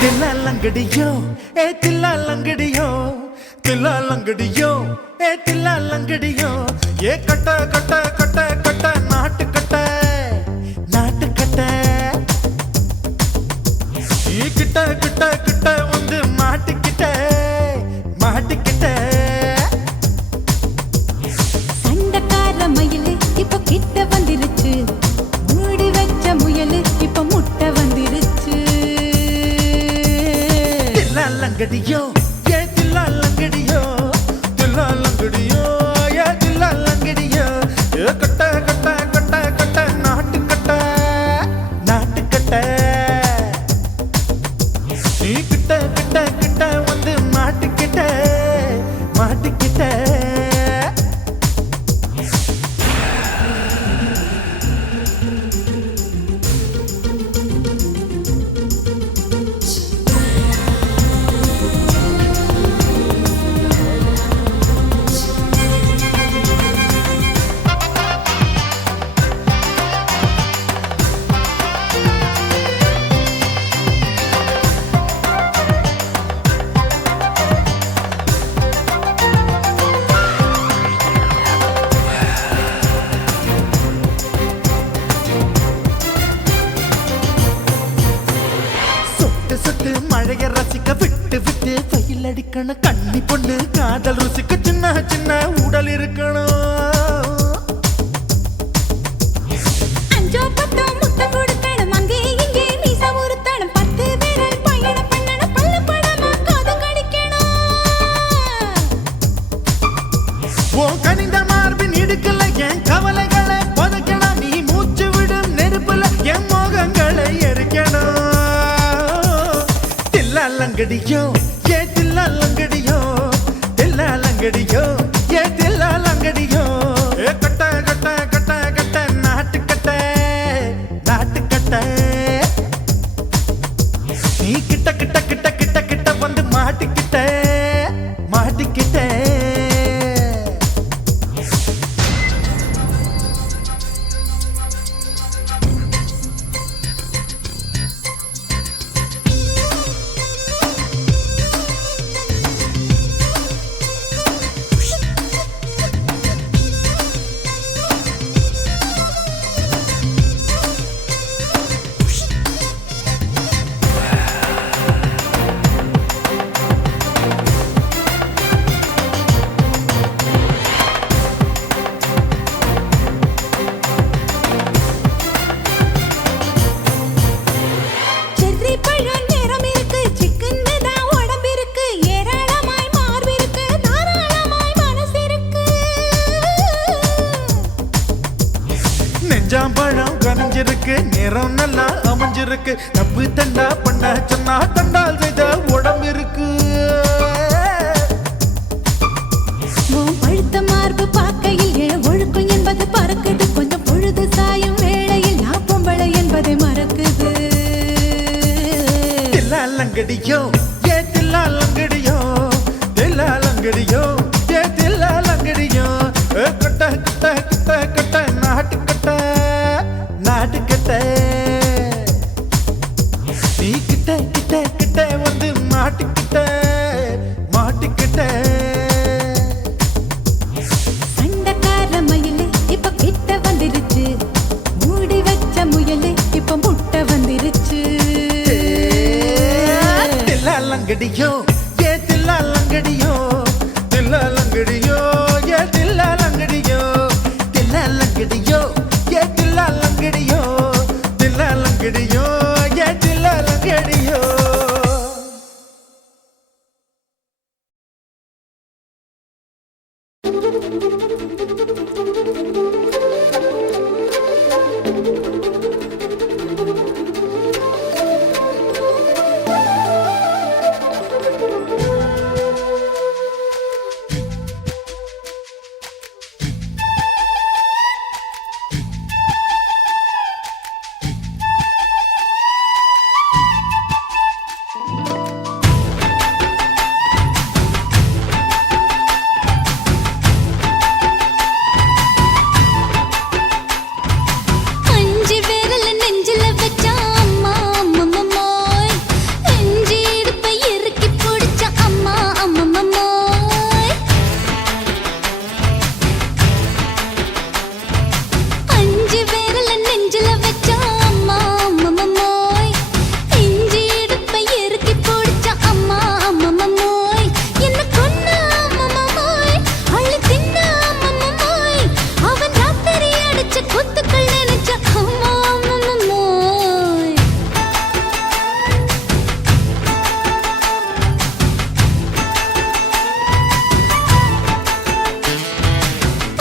தில்லாலங்கடியோ ஏ தில்லாலங்கடியோ தில்லாலங்கடியோ ஏ தில்லாலங்கடியோ ஏ கட்ட கட்ட கட்ட கட்ட நாட்டு கட்ட நாட்டு கட்ட நீ கிட்ட கிட்ட கிட்ட வந்து மாட்டிக்கிட்ட மாட்டிக்கிட்ட சண்டக்கார மயிலு இப்ப கிட்ட வந்துருச்சு மூடி வச்ச முயலு இப்ப முட்டை வந்துருச்சு தில்லாலங்கடியோ ஏ தில்லாலங்கடியோ தில்லாலங்கடியோ ஏ தில்லாலங்கடியோ ஏ கட்ட கட்ட கட்ட கட்ட நாட்டு கட்ட நாட்டு கட்ட நீ கிட்ட கிட்ட கிட்ட வந்து மாட்டிக்கிட்ட மாட்டிக்கிட்ட சொட்டு சொட்டு மழைய ரசிக்க விட்டு விட்டு வெயில் அடிக்கணும் கண்ணி பொண்ணு காதல் ருசிக்க சின்ன சின்ன உடல் இருக்கணும் அஞ்சோ பத்தோ முட்டை கொடுக்கணும் அங்கே இங்கே மீச உறுத்தணும் 10 விரல் பயணம் பண்ணணும் பல்லு படமா காது கடிக்கணும் ஓ கனிந்த மார்பின் இடுக்கல என் கவலைகளை புதைக்கணும் நீ மூச்சு விடும் நெருப்புல என் மோகங்களை எரிக்கணும் தில்லாலங்கடியோ ஏ தில்லாலங்கடியோ தில்லாலங்கடியோ ஏ தில்லாலங்கடியோ ஏ கட்ட கட்ட கட்ட கட்ட நாட்டு கட்ட நாட்டு கட்ட நீ கிட்ட கிட்ட கிட்ட கிட்ட கிட்ட வந்து மாட்டிக்கிட்ட மாட்டிக்கிட்ட செர்ரி பழம் நிறம் இருக்கு சிக்கன்னு தான் உடம்பு இருக்கு ஏராளமாய் மார்பு இருக்கு தாராளமாய் மனசு இருக்கு நெஞ்சாம்பழம் கனிஞ்சிருக்கு நிறம் நல்லா அமைஞ்சிருக்கு தப்பு தண்டா பண்ண சொன்னா தண்டால் செய்த உடம்பு இருக்கு உன் பழுத்த மார்பு பார்க்கையில் என் ஒழுக்கம் என்பது பறக்குது கொஞ்சம் லங்கடியோ ஏ தில்லா லங்கடியோ தில்லா லங்கடியோ ஏ தில்லா லங்கடியோ கட்ட கட்ட கட்ட கட்ட நாட்டுக்கட்ட நாட்டுக்கட்ட நீ கிட்ட கிட்ட கிட்ட வந்து மாட்டுக்கிட்ட மாட்டுக்கிட்ட சண்டக்கார மயிலு இப்ப கிட்ட வந்துருச்சு மூடி வச்ச முயலு இப்ப முட்டை வந்துருச்சு தில்லா லங்கடியோ ஏ தில்லா லங்கடியோ தில்லா லங்கடியோ ஏ தில்லா லங்கடியோ தில்லா லங்கடியோ ஏ தில்லா லங்கடியோ தில்லா லங்கடியோ ஏ தில்லா லங்கடியோ அஞ்சு விரல நெஞ்சில வச்சா அம்மா அம்மம்மோய் நெஞ்சி இடுப்பை இறுக்கி பிடிச்ச அம்மா அம்மம்மோய் அஞ்சு விரல நெஞ்சில வச்சா அம்மா அம்மம்மோய் நெஞ்சி இடுப்பை இறுக்கி பிடிச்ச அம்மா அம்மம்மோய் என்ன கொன்ன அம்மம்மோய் அள்ளி தின்ன அம்மம்மோய் அவன் ராத்திரி அடிச்ச குத்துக்கள் நினைச்ச அம்மா அம்மம்மோய்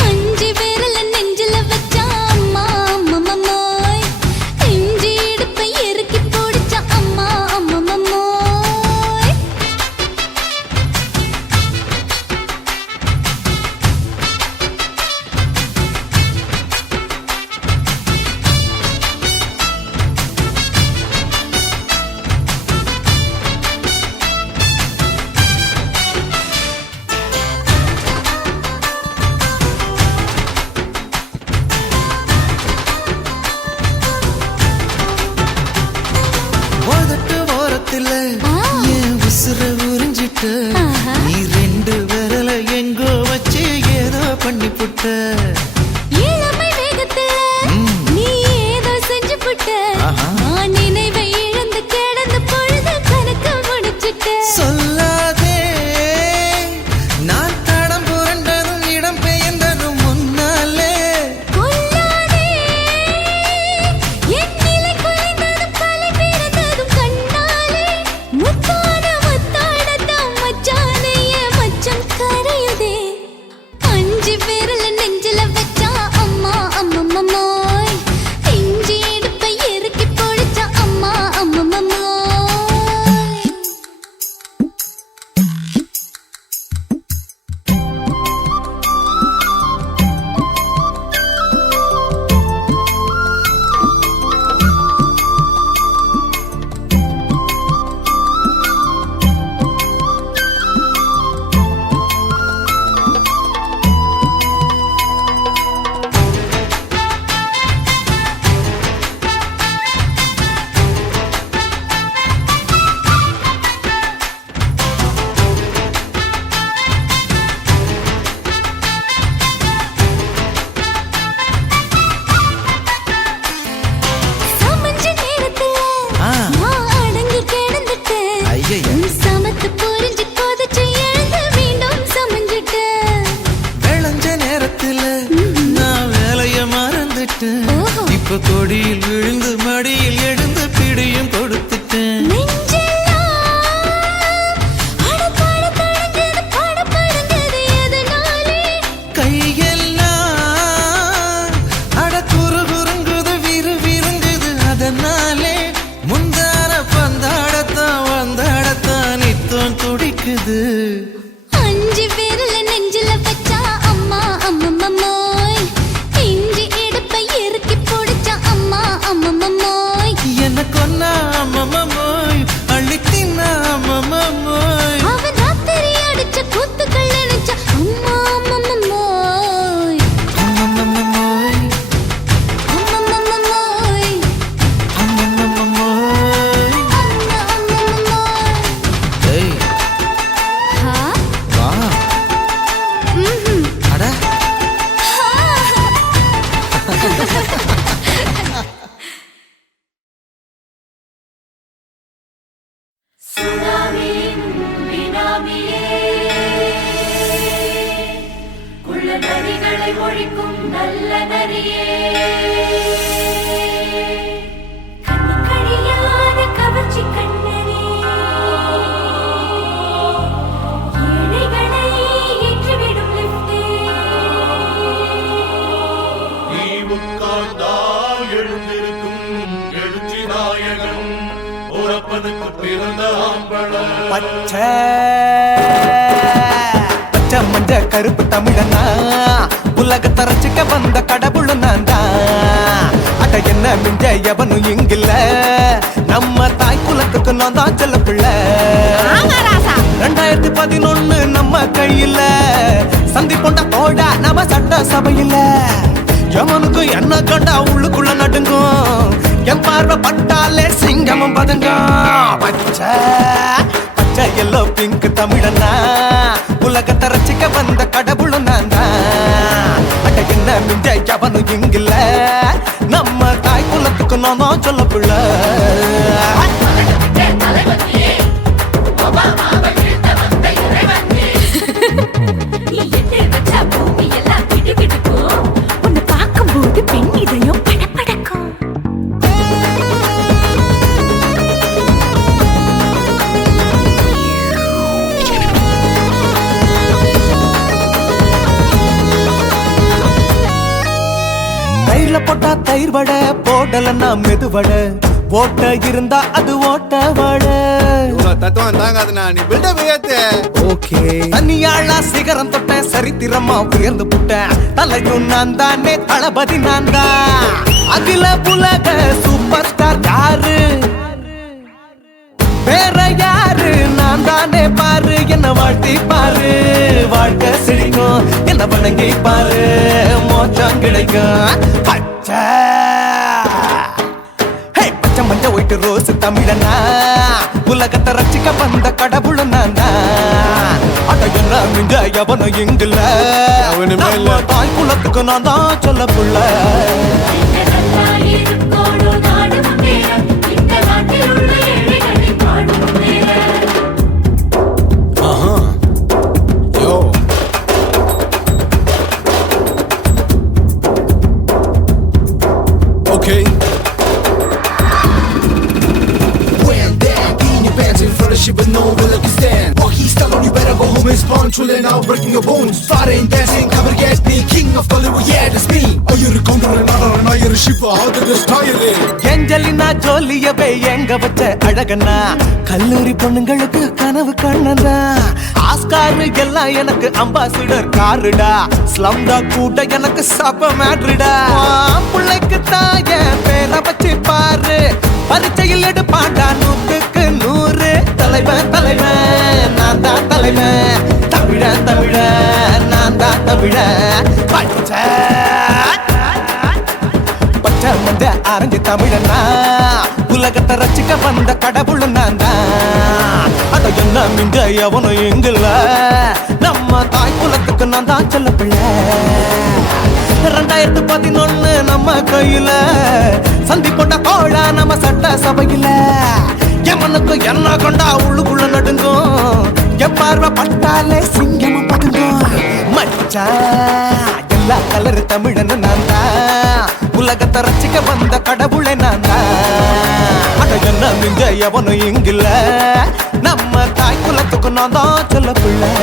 அஞ்சு விரல நெஞ்சில வச்சா அம்மா அம்மம்மோய் நெஞ்சி இடுப்பை இறுக்கி பிடிச்ச அம்மா அம்மம்மோய் உதட்டு ஓரத்துல என் உசுர உறிஞ்சிட்ட ஆஹா. நீ ரெண்டு விரல எங்கோ வச்சு ஏதோ பண்ணி புட்ட இளமை வேகத்துல நீ ஏதோ செஞ்சு புட்ட நான் நினைவை இழந்து கிடந்த பொழுது கணக்கு முடிச்சிட்ட சொல்லாதே நான் தடம் புரண்டதும் இடம் பெயர்ந்ததும் முன்னாலே கொல்லாதே என் நிலை குலைந்ததும் கலை பிறந்ததும் கண்ணாலே முத்தான முத்தாடத்தான் மச்சானே என் மச்சம் கரையுதே அஞ்சு விரல நெஞ்சில வச்சா அம்மா அம்மம்மோய் இஞ்சி இடுப்பை இறுக்கி பொழிச்ச அம்மா அம்மம்மோய் சமஞ்ச நேரத்துல நான் அடங்கி கிடந்துட்டேன் ஐயைய. நீ சமத்து புரிஞ்சு கொதிச்சு எழுந்து மீண்டும் சமஞ்சிட்டேன் விளைஞ்ச நேரத்துல நான் வேலைய மறந்துட்டேன் ஓஹோ. இப்ப கொடியில் விழுந்து மடியில் எழுந்து பிடியும் கொடுத்துட்டேன் நெஞ்செல்லாம் அடப்பட தடங்குது படபடங்குது எதனாலே கையெல்லாம் அட குறு குறுங்குது விறு விருங்குது அதனாலே முந்தார பந்தாடத்தான் வந்தாடத்தான் நித்தம் துடிக்குது அஞ்சு விரல நெஞ்சில வச்சா அம்மா அம்மம்மோய் இஞ்சி இடுப்பை இறுக்கி பிடிச்ச அம்மா அம்மம்மோய் என்ன கொன்னா அம்மம்மோய் அள்ளி தின்னா பொழிக்கும் நல்ல நரியே கண்ணு கழியாத கவர்ச்சி கண்ணனே ஏழைகளை ஏற்றிவிடும் லிப்டே நீ உட்கார்ந்தால் எழுந்திருக்கும் எழுச்சி நாயகன் உறப்பனுக்கு பிறந்த ஆம்பள பச்சை பச்சை மஞ்ச கருப்பு தமிழனா உலகத்தை ரசிக்க வந்த கடவுள் நான் தான் அட என்ன மிஞ்ச எவனும் இங்கில்ல நம்ம தாய் குலத்துக்கு நான் தான் செல்ல பிள்ளை 2011 நம்ம கையில சந்திப்பொண்ட தோடா நம்ம சட்ட சபையில எவனுக்கு என்ன கண்டா உள்ளுக்குள்ள நடுங்கும் என் பார்வை பட்டாலே சிங்கமும் பதுங்கும் பச்சை பச்சை எல்லோ பிங்க் தமிழனா உலகத்தை ரசிக்க வந்த கடவுளும் நான் தான் அட என்ன மிஞ்ச எவனும் இங்கில்ல நம்ம தாய் குலத்துக்கு நான் தான் சொல்ல பிள்ளை நீ எட்டு வச்சா பூமி எல்லாம் கிடுகிடுக்கும் உன்னை பார்க்கும்போது பெண் இதயம் படபடக்கும் தயிர்ல போட்டா தயிர் வடை போடலன்னா மெதுவடை ஓட்ட இருந்தா அது ஓட்ட வடை தத்துவம் தாங்காதுண்ணா நீ பில்டப் ஏத்து ஓகே தனியாளா சிகரம் தொட்ட சரித்திரமா உயர்ந்து புட்டேன் தலையும் நான் தானே தளபதி நான் தான் அகில உலக சூப்பர் ஸ்டார் யாரு வேற யாரு நான் தானே பாரு என்ன வாழ்த்தி பாரு வாழ்க்கை சிரிக்கும் என்ன வணங்கி பாரு மோச்சம் கிடைக்கும் பச்சை பச்சை மஞ்ச ஒயிட்டு ரோஸ் தமிழனா உலகத்தை ரசிக்க வந்த கடவுள் நான் தான் அட என்ன மிஞ்ச எவனும் இங்கில்ல அவனுமே இல்ல. நம்ம தாய் குலத்துக்கு நான் தான் சொல்ல புள்ள நல்லா இருக்கோடும் நாடு முன்னேற இந்த நாட்டில் உள்ள ஏழைகளை பாடும் முன்னேற யோ okay When down, in your pants in front of shit but no one like you stand. While he's telling you better go home and spawn, chilling out, breaking your bones. Fighting, dancing, cover gas, me, king of Hollywood, yeah, that's me. Are you the counter and not are you ship how did this style it? Angelina ஜோலியவே எங்க வச்ச அழகனா கல்லூரி பொண்ணுங்களுக்கு கனவு கண்ணனா Oscar எல்லாம் எனக்கு ambassador காருடா ஸ்லம்டா கூட எனக்கு சப மேட்ருடா பிள்ளைக்கு தாய பேரை வச்சு பாரு பரீட்சையில் எடுப்பாண்டா 100க்கு 100 தலைவன் தலைவன் நான் தான் தலைவன் தமிழன் தமிழன் நான் தான் தமிழன் பச்சை பச்சை மஞ்ச ஆரஞ்சு தமிழனா உலகத்தை ரசிக்க வந்த கடவுள் நான் தான் அட என்ன மிஞ்ச எவனும் எங்கில்ல நம்ம தாய் குலத்துக்கு நான் தான் சொல்ல பிள்ளை 2011 நம்ம கையில சந்தி போட்ட தோழா நம்ம சட்ட சபையில எமனுக்கு என்ன கொண்டா உள்ளுக்குள்ள நடுங்கும் என் பார்வை பட்டாலே சிங்கமும் பதுங்கும் மச்சா எல்லா கலர் தமிழன் நான் தான் உலகத்தை ரசிக்க வந்த கடவுளை நான் தான் அட என்ன மிஞ்ச எவனும் இங்கில்ல நம்ம தாய் குலத்துக்கு நான் தான் சொல்ல பிள்ளை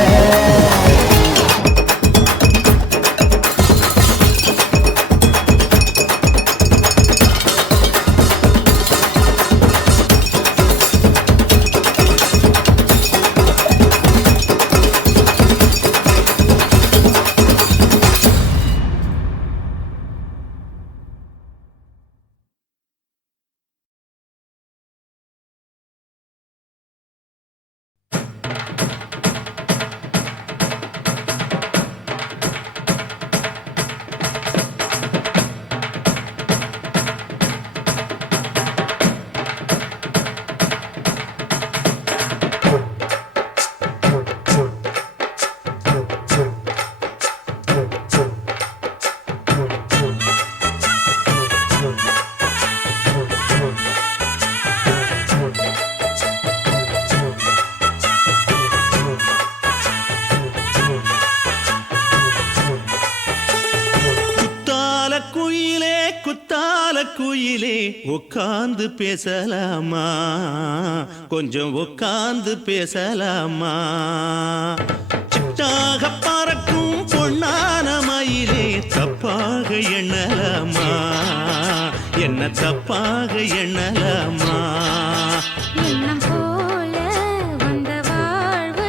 குயிலே உட்கார்ந்து பேசலாமா கொஞ்சம் உட்கார்ந்து பேசலாமா சிட்டாக பறக்கும் பொன்னான மயிலே தப்பாக எண்ணலாமா என்ன தப்பாக எண்ணலாமா எண்ணம் போல வந்த வாழ்வு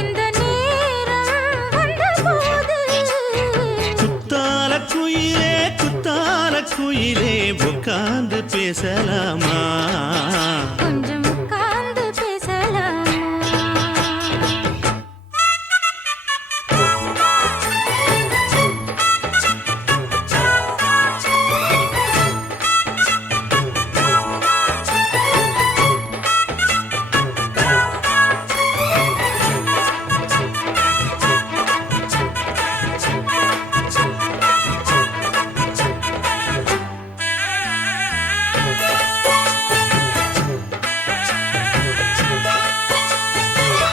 இந்த நேரம் வந்தபோது குத்தால குயிலே உட்கார்ந்து பேசலாமா கொஞ்சம் உட்கார்ந்து பேசலாமா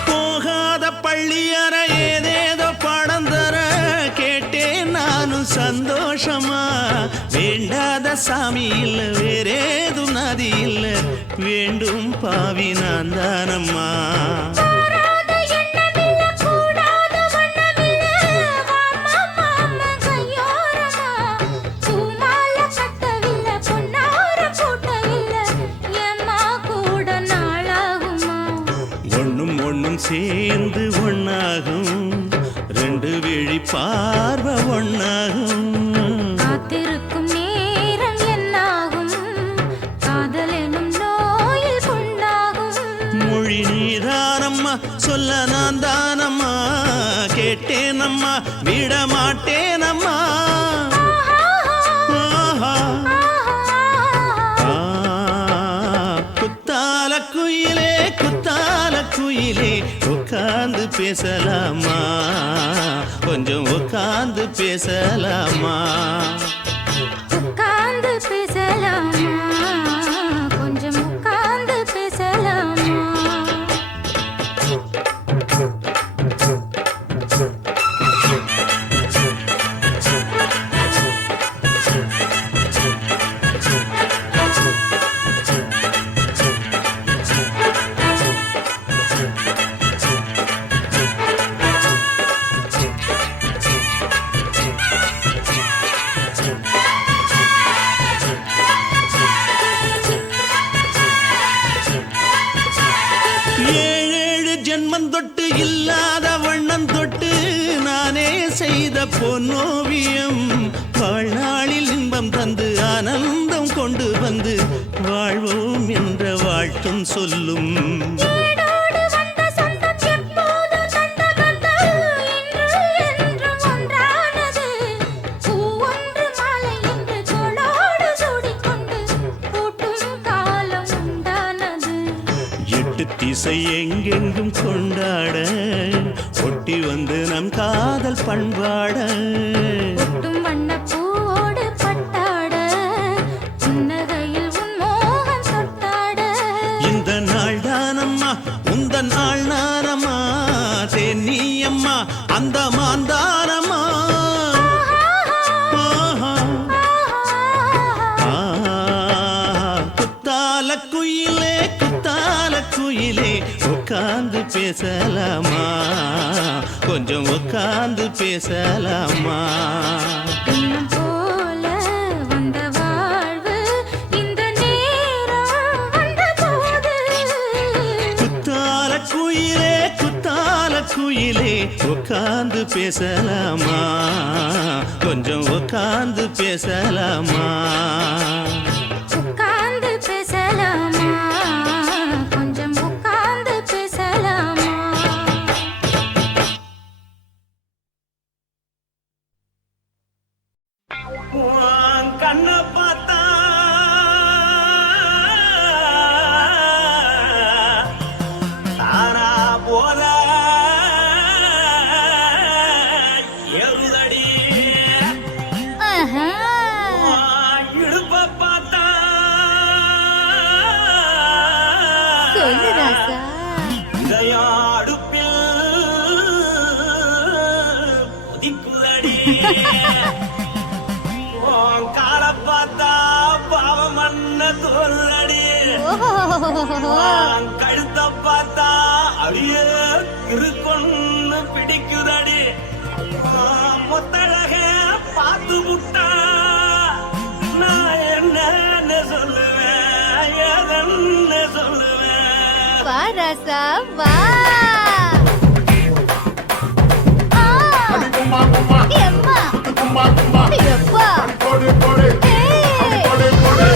போகாத பள்ளியற ஏதேதோ படம் தர கேட்டேன் நானும் சந்தோஷமா வேண்டாத சாமி இல்ல வேறேதும் நதி இல்ல வேண்டும் பாவி நான் தானம்மா கூடாத எண்ணமில்ல கூடாத வண்ணமில்ல வாமா மாமா கையோரமா பூமால கட்டவில்லை பொன்னார போட்டவில்லை ஏம்மா கூட நாளாகுமா ஒண்ணும் சேர்ந்து ஒண்ணாகும் ரெண்டு விழி பார்வை ஒண்ணாகும் காத்திருக்கும் நேரம் என்னாகும் காதல் எனும் நோயில் புண்ணாகும் மொழி நீதானம்மா சொல்ல நான் தானம்மா கேட்டேனம்மா விட மாட்டேனம்மா ஆஹா. ஆ, குத்தால குயிலே உட்கார்ந்து பேசலாமா கொஞ்சம் உட்கார்ந்து பேசலாமா உட்கார்ந்து பேசலாமா கொஞ்சம் உட்கார்ந்து பேசலாமா ஏழேழு ஜென்மம் தொட்டு இல்லாத வண்ணம் தொட்டு நானே செய்த பொன்னோவியம் வாழ்நாளில் இன்பம் தந்து ஆனந்தம் கொண்டு வந்து வாழ்வோம் என்ற வாழ்த்தும் சொல்லும் ஏடோடு வந்த சொந்தம் எப்போதும் தந்த பந்தம் இன்று என்றும் ஒன்றானது பூ ஒன்று மாலை என்று தோளோடு சூடிக்கொண்டு பூட்டும் காலம் உண்டானது எட்டு திசை எங்கெங்கும் கொண்டாட ஒட்டி வந்து நம் காதல் பண்பாட ஒட்டும் வண்ண பூவோடு பட்டாட புன்னகையில் உன் மோகம் தொட்டாட இந்த நாள் தானம்மா உந்த நாள் நானம்மா தென்னியம்மா அந்த மாந்தானம்மா ஆஹா. ஆ, குத்தால குயிலே உட்கார்ந்து பேசலாமா கொஞ்சம் உட்கார்ந்து பேசலாமா எண்ணம் போல வந்த வாழ்வு இந்த நேரம் வந்தபோது குத்தால குயிலே உட்கார்ந்து பேசலாமா கொஞ்சம் உட்கார்ந்து பேசலாமா உட்கார்ந்து பேசலாமா கொஞ்சம் உட்கார்ந்து பேசலாமா உன் கண்ணை பார்த்தா தானா போல எருதடி உன் இடுப்பை பார்த்தா சொல்லு ராசா இதயம் அடுப்பில் உதிக்குதடி உன் காலை பார்த்தா கழுத்த பார்த்தா அப்படியே இருக்குன்னு பிடிக்குதடி மொத்தழக பார்த்து விட்டா நான் என்ன சொல்லுவேன் ஏதன்னு சொல்லுவேன் வா ராசா வா கும்மா கும்மா எம்மா கும்மா கும்மா எப்பா போடு போடு ஏய் போடு போடு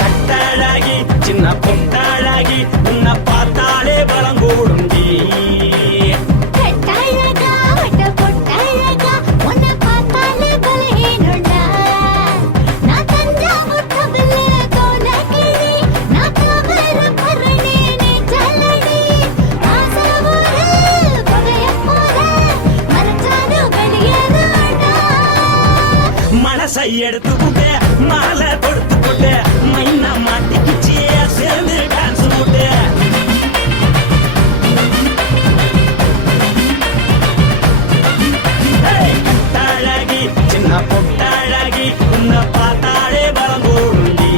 கட்டழகி சின்ன பொட்டழகி உன்னை பார்த்தாலே பலம் கூடுண்டி கட்டழகா வட்ட பொட்டழகா உன்னை பார்த்தாலே பலஹீனடா நான் தஞ்சாவூர் தவிலே கோலகிரி நான் கவர பரணி நீ ஜல்லடி ஆசவூர் பகைய போற மரச்சாடு வெளியேறடா மனசை எடுத்துக்கிட்டே மாலை கொடுத்துக்கிட்டே மைனா மாட்டிக்கிச்சியே சேர்ந்து டான்ஸ் போட்டு கட்டழகி சின்ன பொட்டழகி உன்னை பார்த்தாலே பலம் கூடுண்டி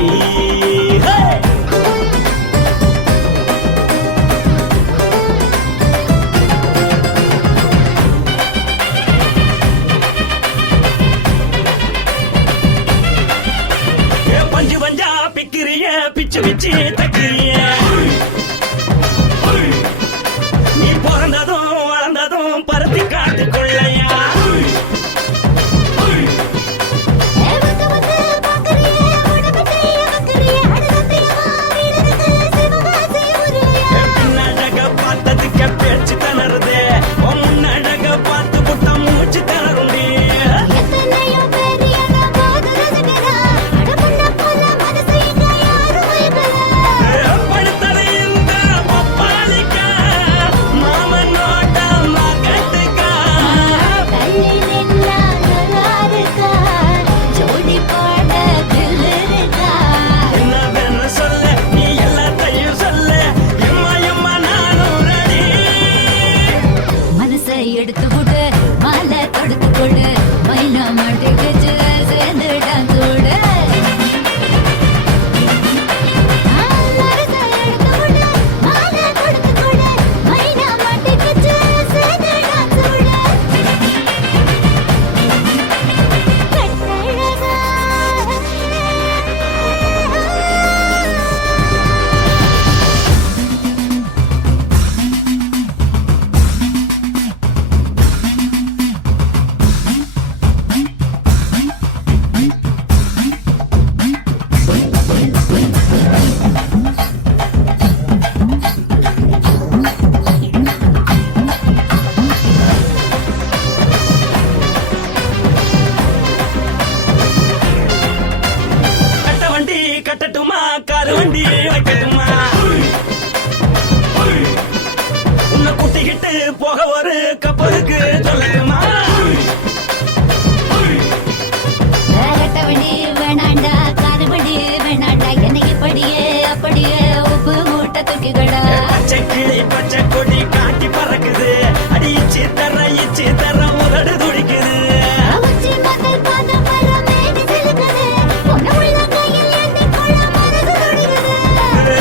பஞ்சு பஞ்சா பிக்கிறிய பிச்சு பிச்சு தக்கிறிய நீ பிறந்ததும் வளர்ந்ததும் பருத்தி காட்டுக்குள்ளையா வந்து வந்து பாக்கறியே உடம்பத்தைய வக்கறியே அடகத்தையவா வீடருக்கு சிவகாசி ஊருயா பின்னழக பார்த்ததுக்கு பேச்சு தளருது முன்னழக பார்த்து புட்ட மூச்சு தளருண்டி எத்தனையோ பேர் என்ன போது ரசிக்கிறா அடமுன்ன போல மனசு இங்க யாரும் வைக்கல படுத்தலை இந்த பப்பாளிக்கா மாமன் நோட்ட மகட்டுக்கா கல்லி நின்னா நல்லாருக்கா ஜோடி பாட தில்லுருக்கா என்னவென்னு சொல்ல நீ எல்லாத்தையும் சொல்ல எம்மா எம்மா நானும் ரெடி மனசை எடுத்து விடு மாலை தொடுத்து கொடு மைனா மாட்டுக்கு சேர்ந்து டான்ஸ் விடு மனசை எடுத்து விடு மாலை தொடுத்து கொடு மைனா மாட்டுக்கு சேர்ந்து டான்ஸ் விடு கட்ட வண்டி கட்டட்டுமா காரு வண்டி வைக்கட்டுமா உன்னை கூட்டிக்கிட்டு போக ஒரு கப்பலுக்கு சொல்லட்டுமா வேகட்டவண்டி வேணாண்டா காதுபடி வேணாண்டா என்னைக்கு படியே அப்படியே உப்பு மூட்டை தூக்கிக்கடா பச்சை கிளி பச்சை கொடி காட்டி பறக்குது அடி இச்சி தர உதடு துடிக்குது உச்சி மகள் பாத மரம் மேடி செலுக்குது உன்னை உள்ள கையில் ஏந்தி கொள்ள மனசு துடிக்குது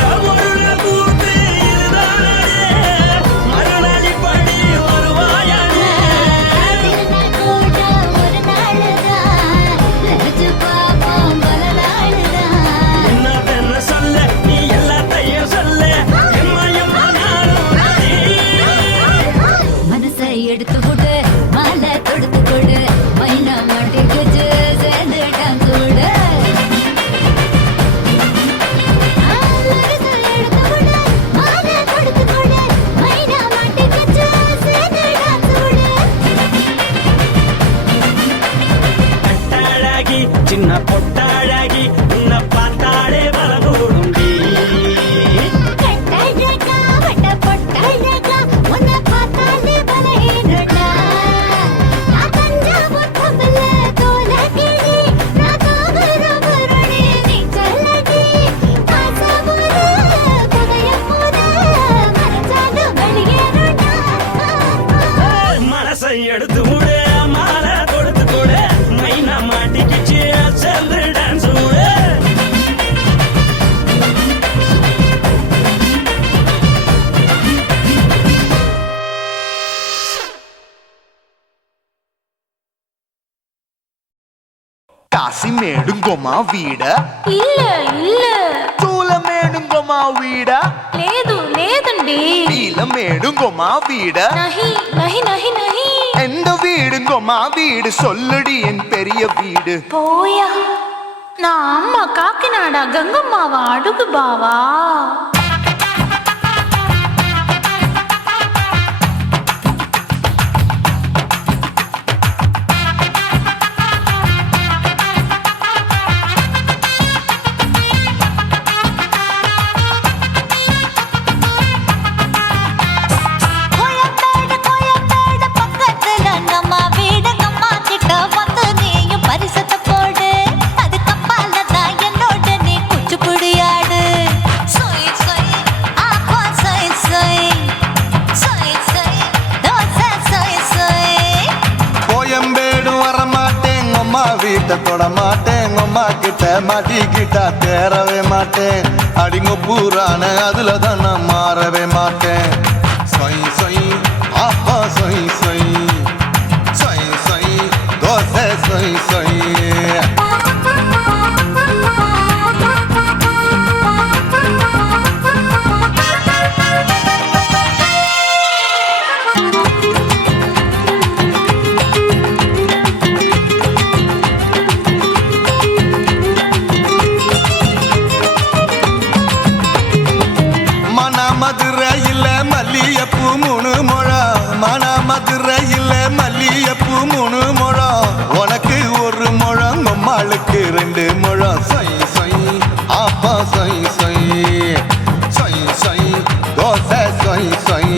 తాసి మేడుంగోమా వీడ இல்ல இல்ல చూల మేడుంగోమా వీడ లేదు లేదండి వీల మేడుంగోమా వీడ நஹி நஹி நஹி நஹி எந்த வீடுங்கோமா வீடு சொல்லுடி என் பெரிய வீடு போயா நான் அம்மா காக்கிநாடா கங்கம்மாவா அடுகு பாவா தொட மாட்டேன் அம்மா கிட்ட மாட்டிக்கிட்டா தேரவே மாட்டேன் அடிங்க பூரான அதுல தான் நான் மாறவே மாட்டேன் சொய் சொய் அப்பா சொய் சொய் சொய் சொய் தோசை சொய் சொய் மதுரையில் மல்லியப்பூ 3 முழம் மன மதுரையில் மல்லியப்பூ 3 முழம் உனக்கு 1 முழம் அம்மாளுக்கு 2 முழம் சொய் சொய் அப்பா சொய் சொய் சொய் சொய் தோசை சொய் சொய்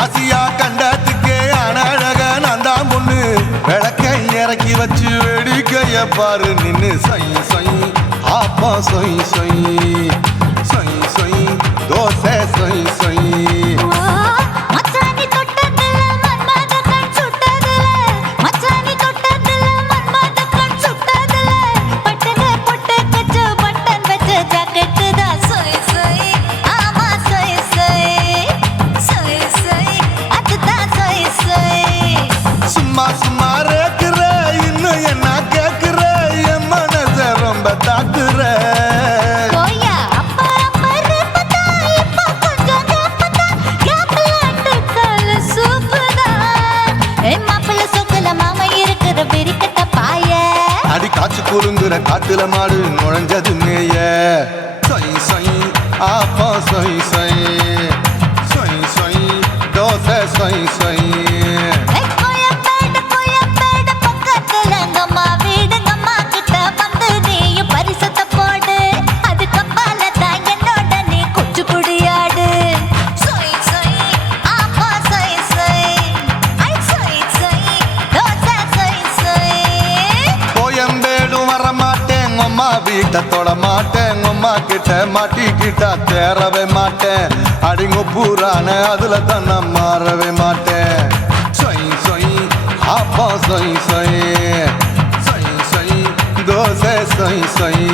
ஆசியா கண்டத்துக்கே அனழக நான் தான் பொண்ணு விளக்கை இறக்கி வச்சு வேடிக்கைய பாரு நின்னு சொய் சொய் ஆப்பா சொய் சொய் சொய் சொய் தோசை சொய் சொய் குறுங்குற காட்டுல மாடு நுழைஞ்சது மேய சொய் சொய் ஆப்பா சொய் சொய் சொய் சொய் தோசை சொய் சொய் வீட்டை தொட மாட்டேன் அம்மா கிட்ட மாட்டிக்கிட்டா தேரவே மாட்டேன் அடிங்க பூரான அதுல தான் நான் மாறவே மாட்டேன் சொய் சொய் அப்பா சொய் சொய் சொய் சொய் தோசை சொய் சொய்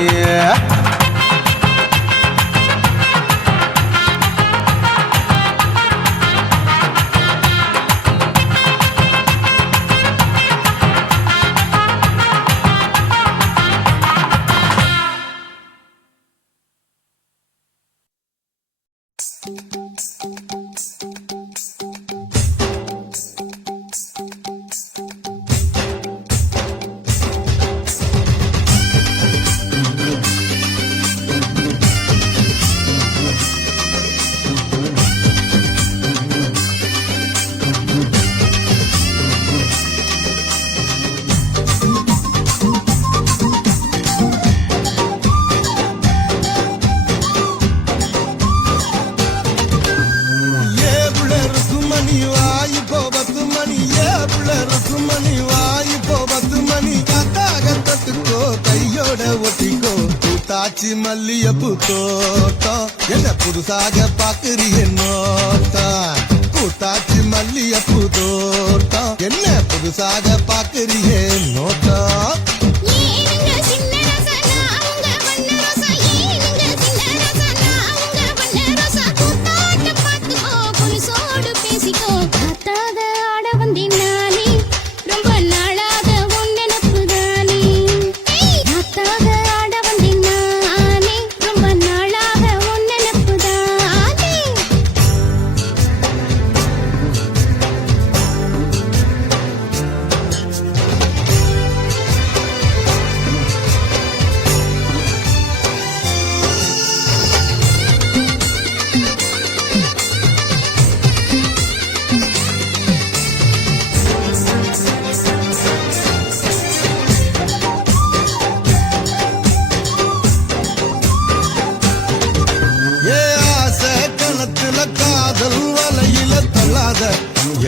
பூத்தாச்சி மல்லியப்பூ தோட்டம் என்ன புதுசாக பாக்குறிய நோட்டம் பூத்தாச்சி மல்லியப்பூ தோட்டம் என்ன புதுசாக பாக்குறிய நோட்டம்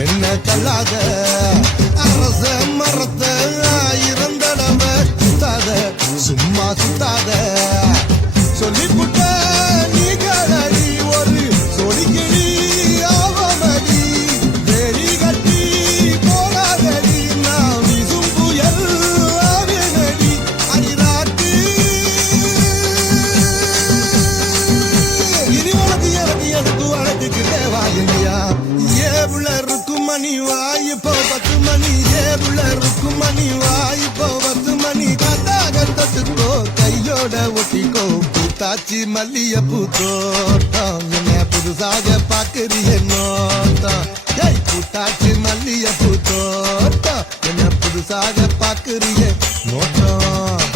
என்ன தள்ளாத அரச மரத்த ஆயிரம் தடவை சுத்தாத சும்மா சுத்தாத சொல்லிப்புட்ட நீ கலடி ஒரு சொலிக்கிளி ஆவமடி வெறி கட்டி போகாதடி நான் விசும் புயல் ஆவேனடி அடிராட்டி இனி உனக்கு எனக்கு எதுக்கு வழக்குக்கிட்டே வாங்கியா மணி வாய்ப்போ 10 மணி ஏவுல இருக்கும் மணி வாய்ப்போ 10 மணி காத்தாக தொட்டுக்கோ கையோட ஒட்டிக்கோ பூத்தாச்சி மல்லியப்பூ தோட்டம் என்ன புதுசாக பாக்குறிய நோட்டம் பூத்தாச்சி மல்லியப்பூ தோட்டம் என்ன புதுசாக பாக்குறிய நோட்டம்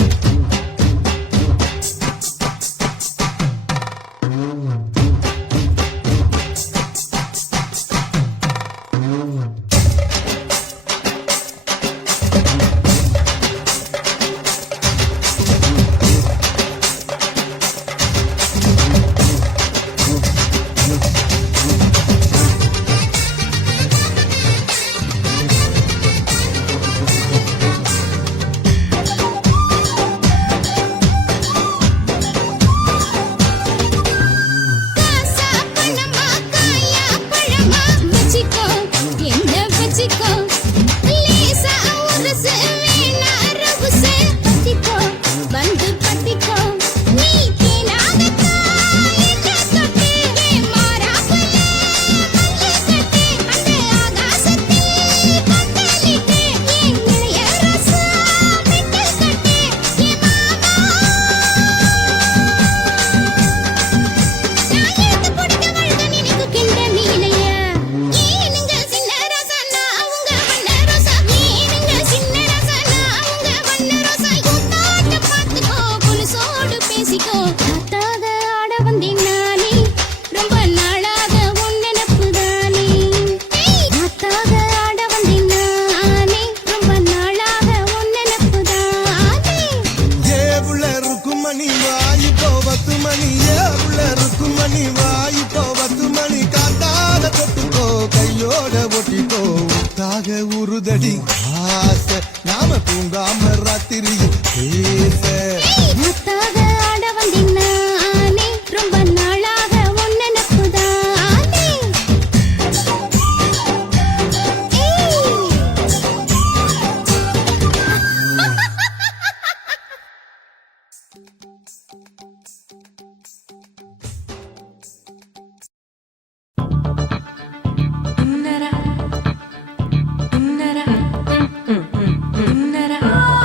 உருதடி ஆசை நாம தூங்காம ராத்திரி பேச முத்தாக ஆட வந்தினானே ரொம்ப நாளாக உன் நினைப்புதானே Innara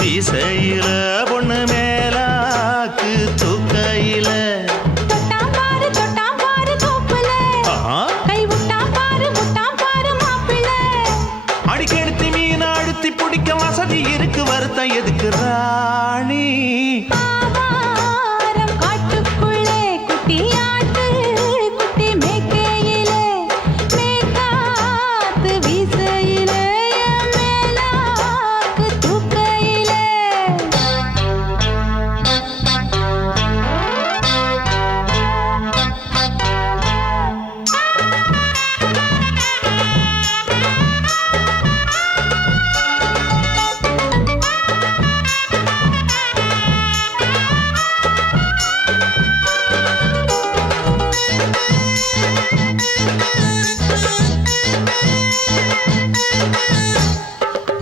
வீசையில பொண்ணு மேலாக்கு தூக்கையில தொட்டாம் பாரு தோப்புல கை விட்டாம் பாரு மாப்பிள்ளை அடிக்கெடுத்து மீன் அழுத்தி பிடிக்க வசதி இருக்கு வருத்தம் எதுக்கு ராணி ஆவாரம் காட்டுக்குள்ளே குட்டியாட்டு குட்டி மேய்க்கையிலே மேய்க்காத்து வீசையிலே மேலாக்கு தூக்கையிலே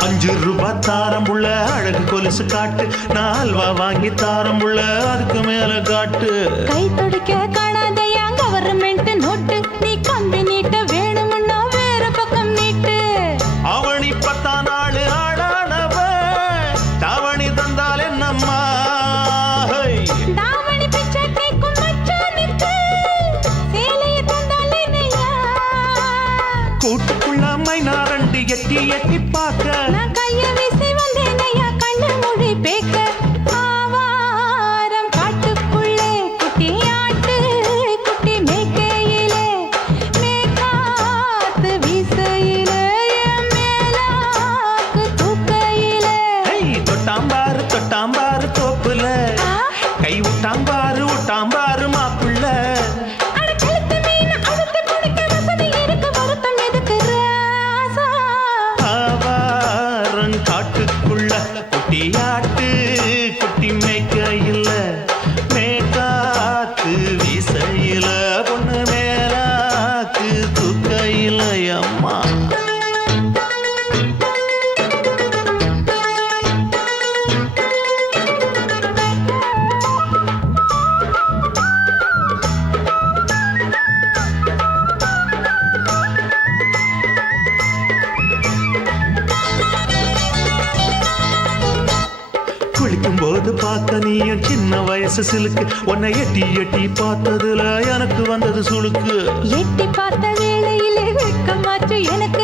₹5 தாரம்புள்ள அழகு கொலுசு காட்டு நான் அல்வா வாங்கி தாரம்புள்ள அதுக்கு மேல காட்டு கை துடிக்க காணாதையா கவர்மெண்ட் நோட்டு நீ கம்பி நீட்ட வேணும்னா வேற பக்கம் நீட்டு அவனி 10 நாள் ஆடானவ தாவணி தந்தால் என்னம்மா தாவணி பிச்சை கேக்கும் மச்சானுக்கு சேலையை தந்தாலே நையா கூட்டுக்குள்ள மைனாரண்டு எட்டி எட்டி பார்க்க நான் கைய வீசி வந்தேன் ஐயா கண்ணு மொழி பேக்க ஆவாரம் காட்டுக்குள்ளே குட்டியாட்டு குட்டி மேய்க்கையிலே மேய்க்காத்து வீசையிலே மேலாக்கு தூக்கையிலே தொட்டாம்பாரு தோப்புல கை விட்டாம்பாரு மாப்பிள்ள அட கழுத்து மீன் அழுத்து குடிக்க வசதி இருக்கு வருத்தம் எதுக்கு ராசா ஆவாரம் காட்டுக்குள்ள குட்டியாட்டு குட்டி மேய்க்கையில மேற்காத்து வீசையில பொண்ணு மேலாக்கு தூக்கையில அம்மா குளிக்கும் போது பார்த்த நீயும் சின்ன வயசு சிலுக்கு உன்னை எட்டி எட்டி பார்த்ததுல எனக்கு வந்தது சுளுக்கு எட்டி பார்த்த வேளையிலே வெட்கமாச்சு எனக்கு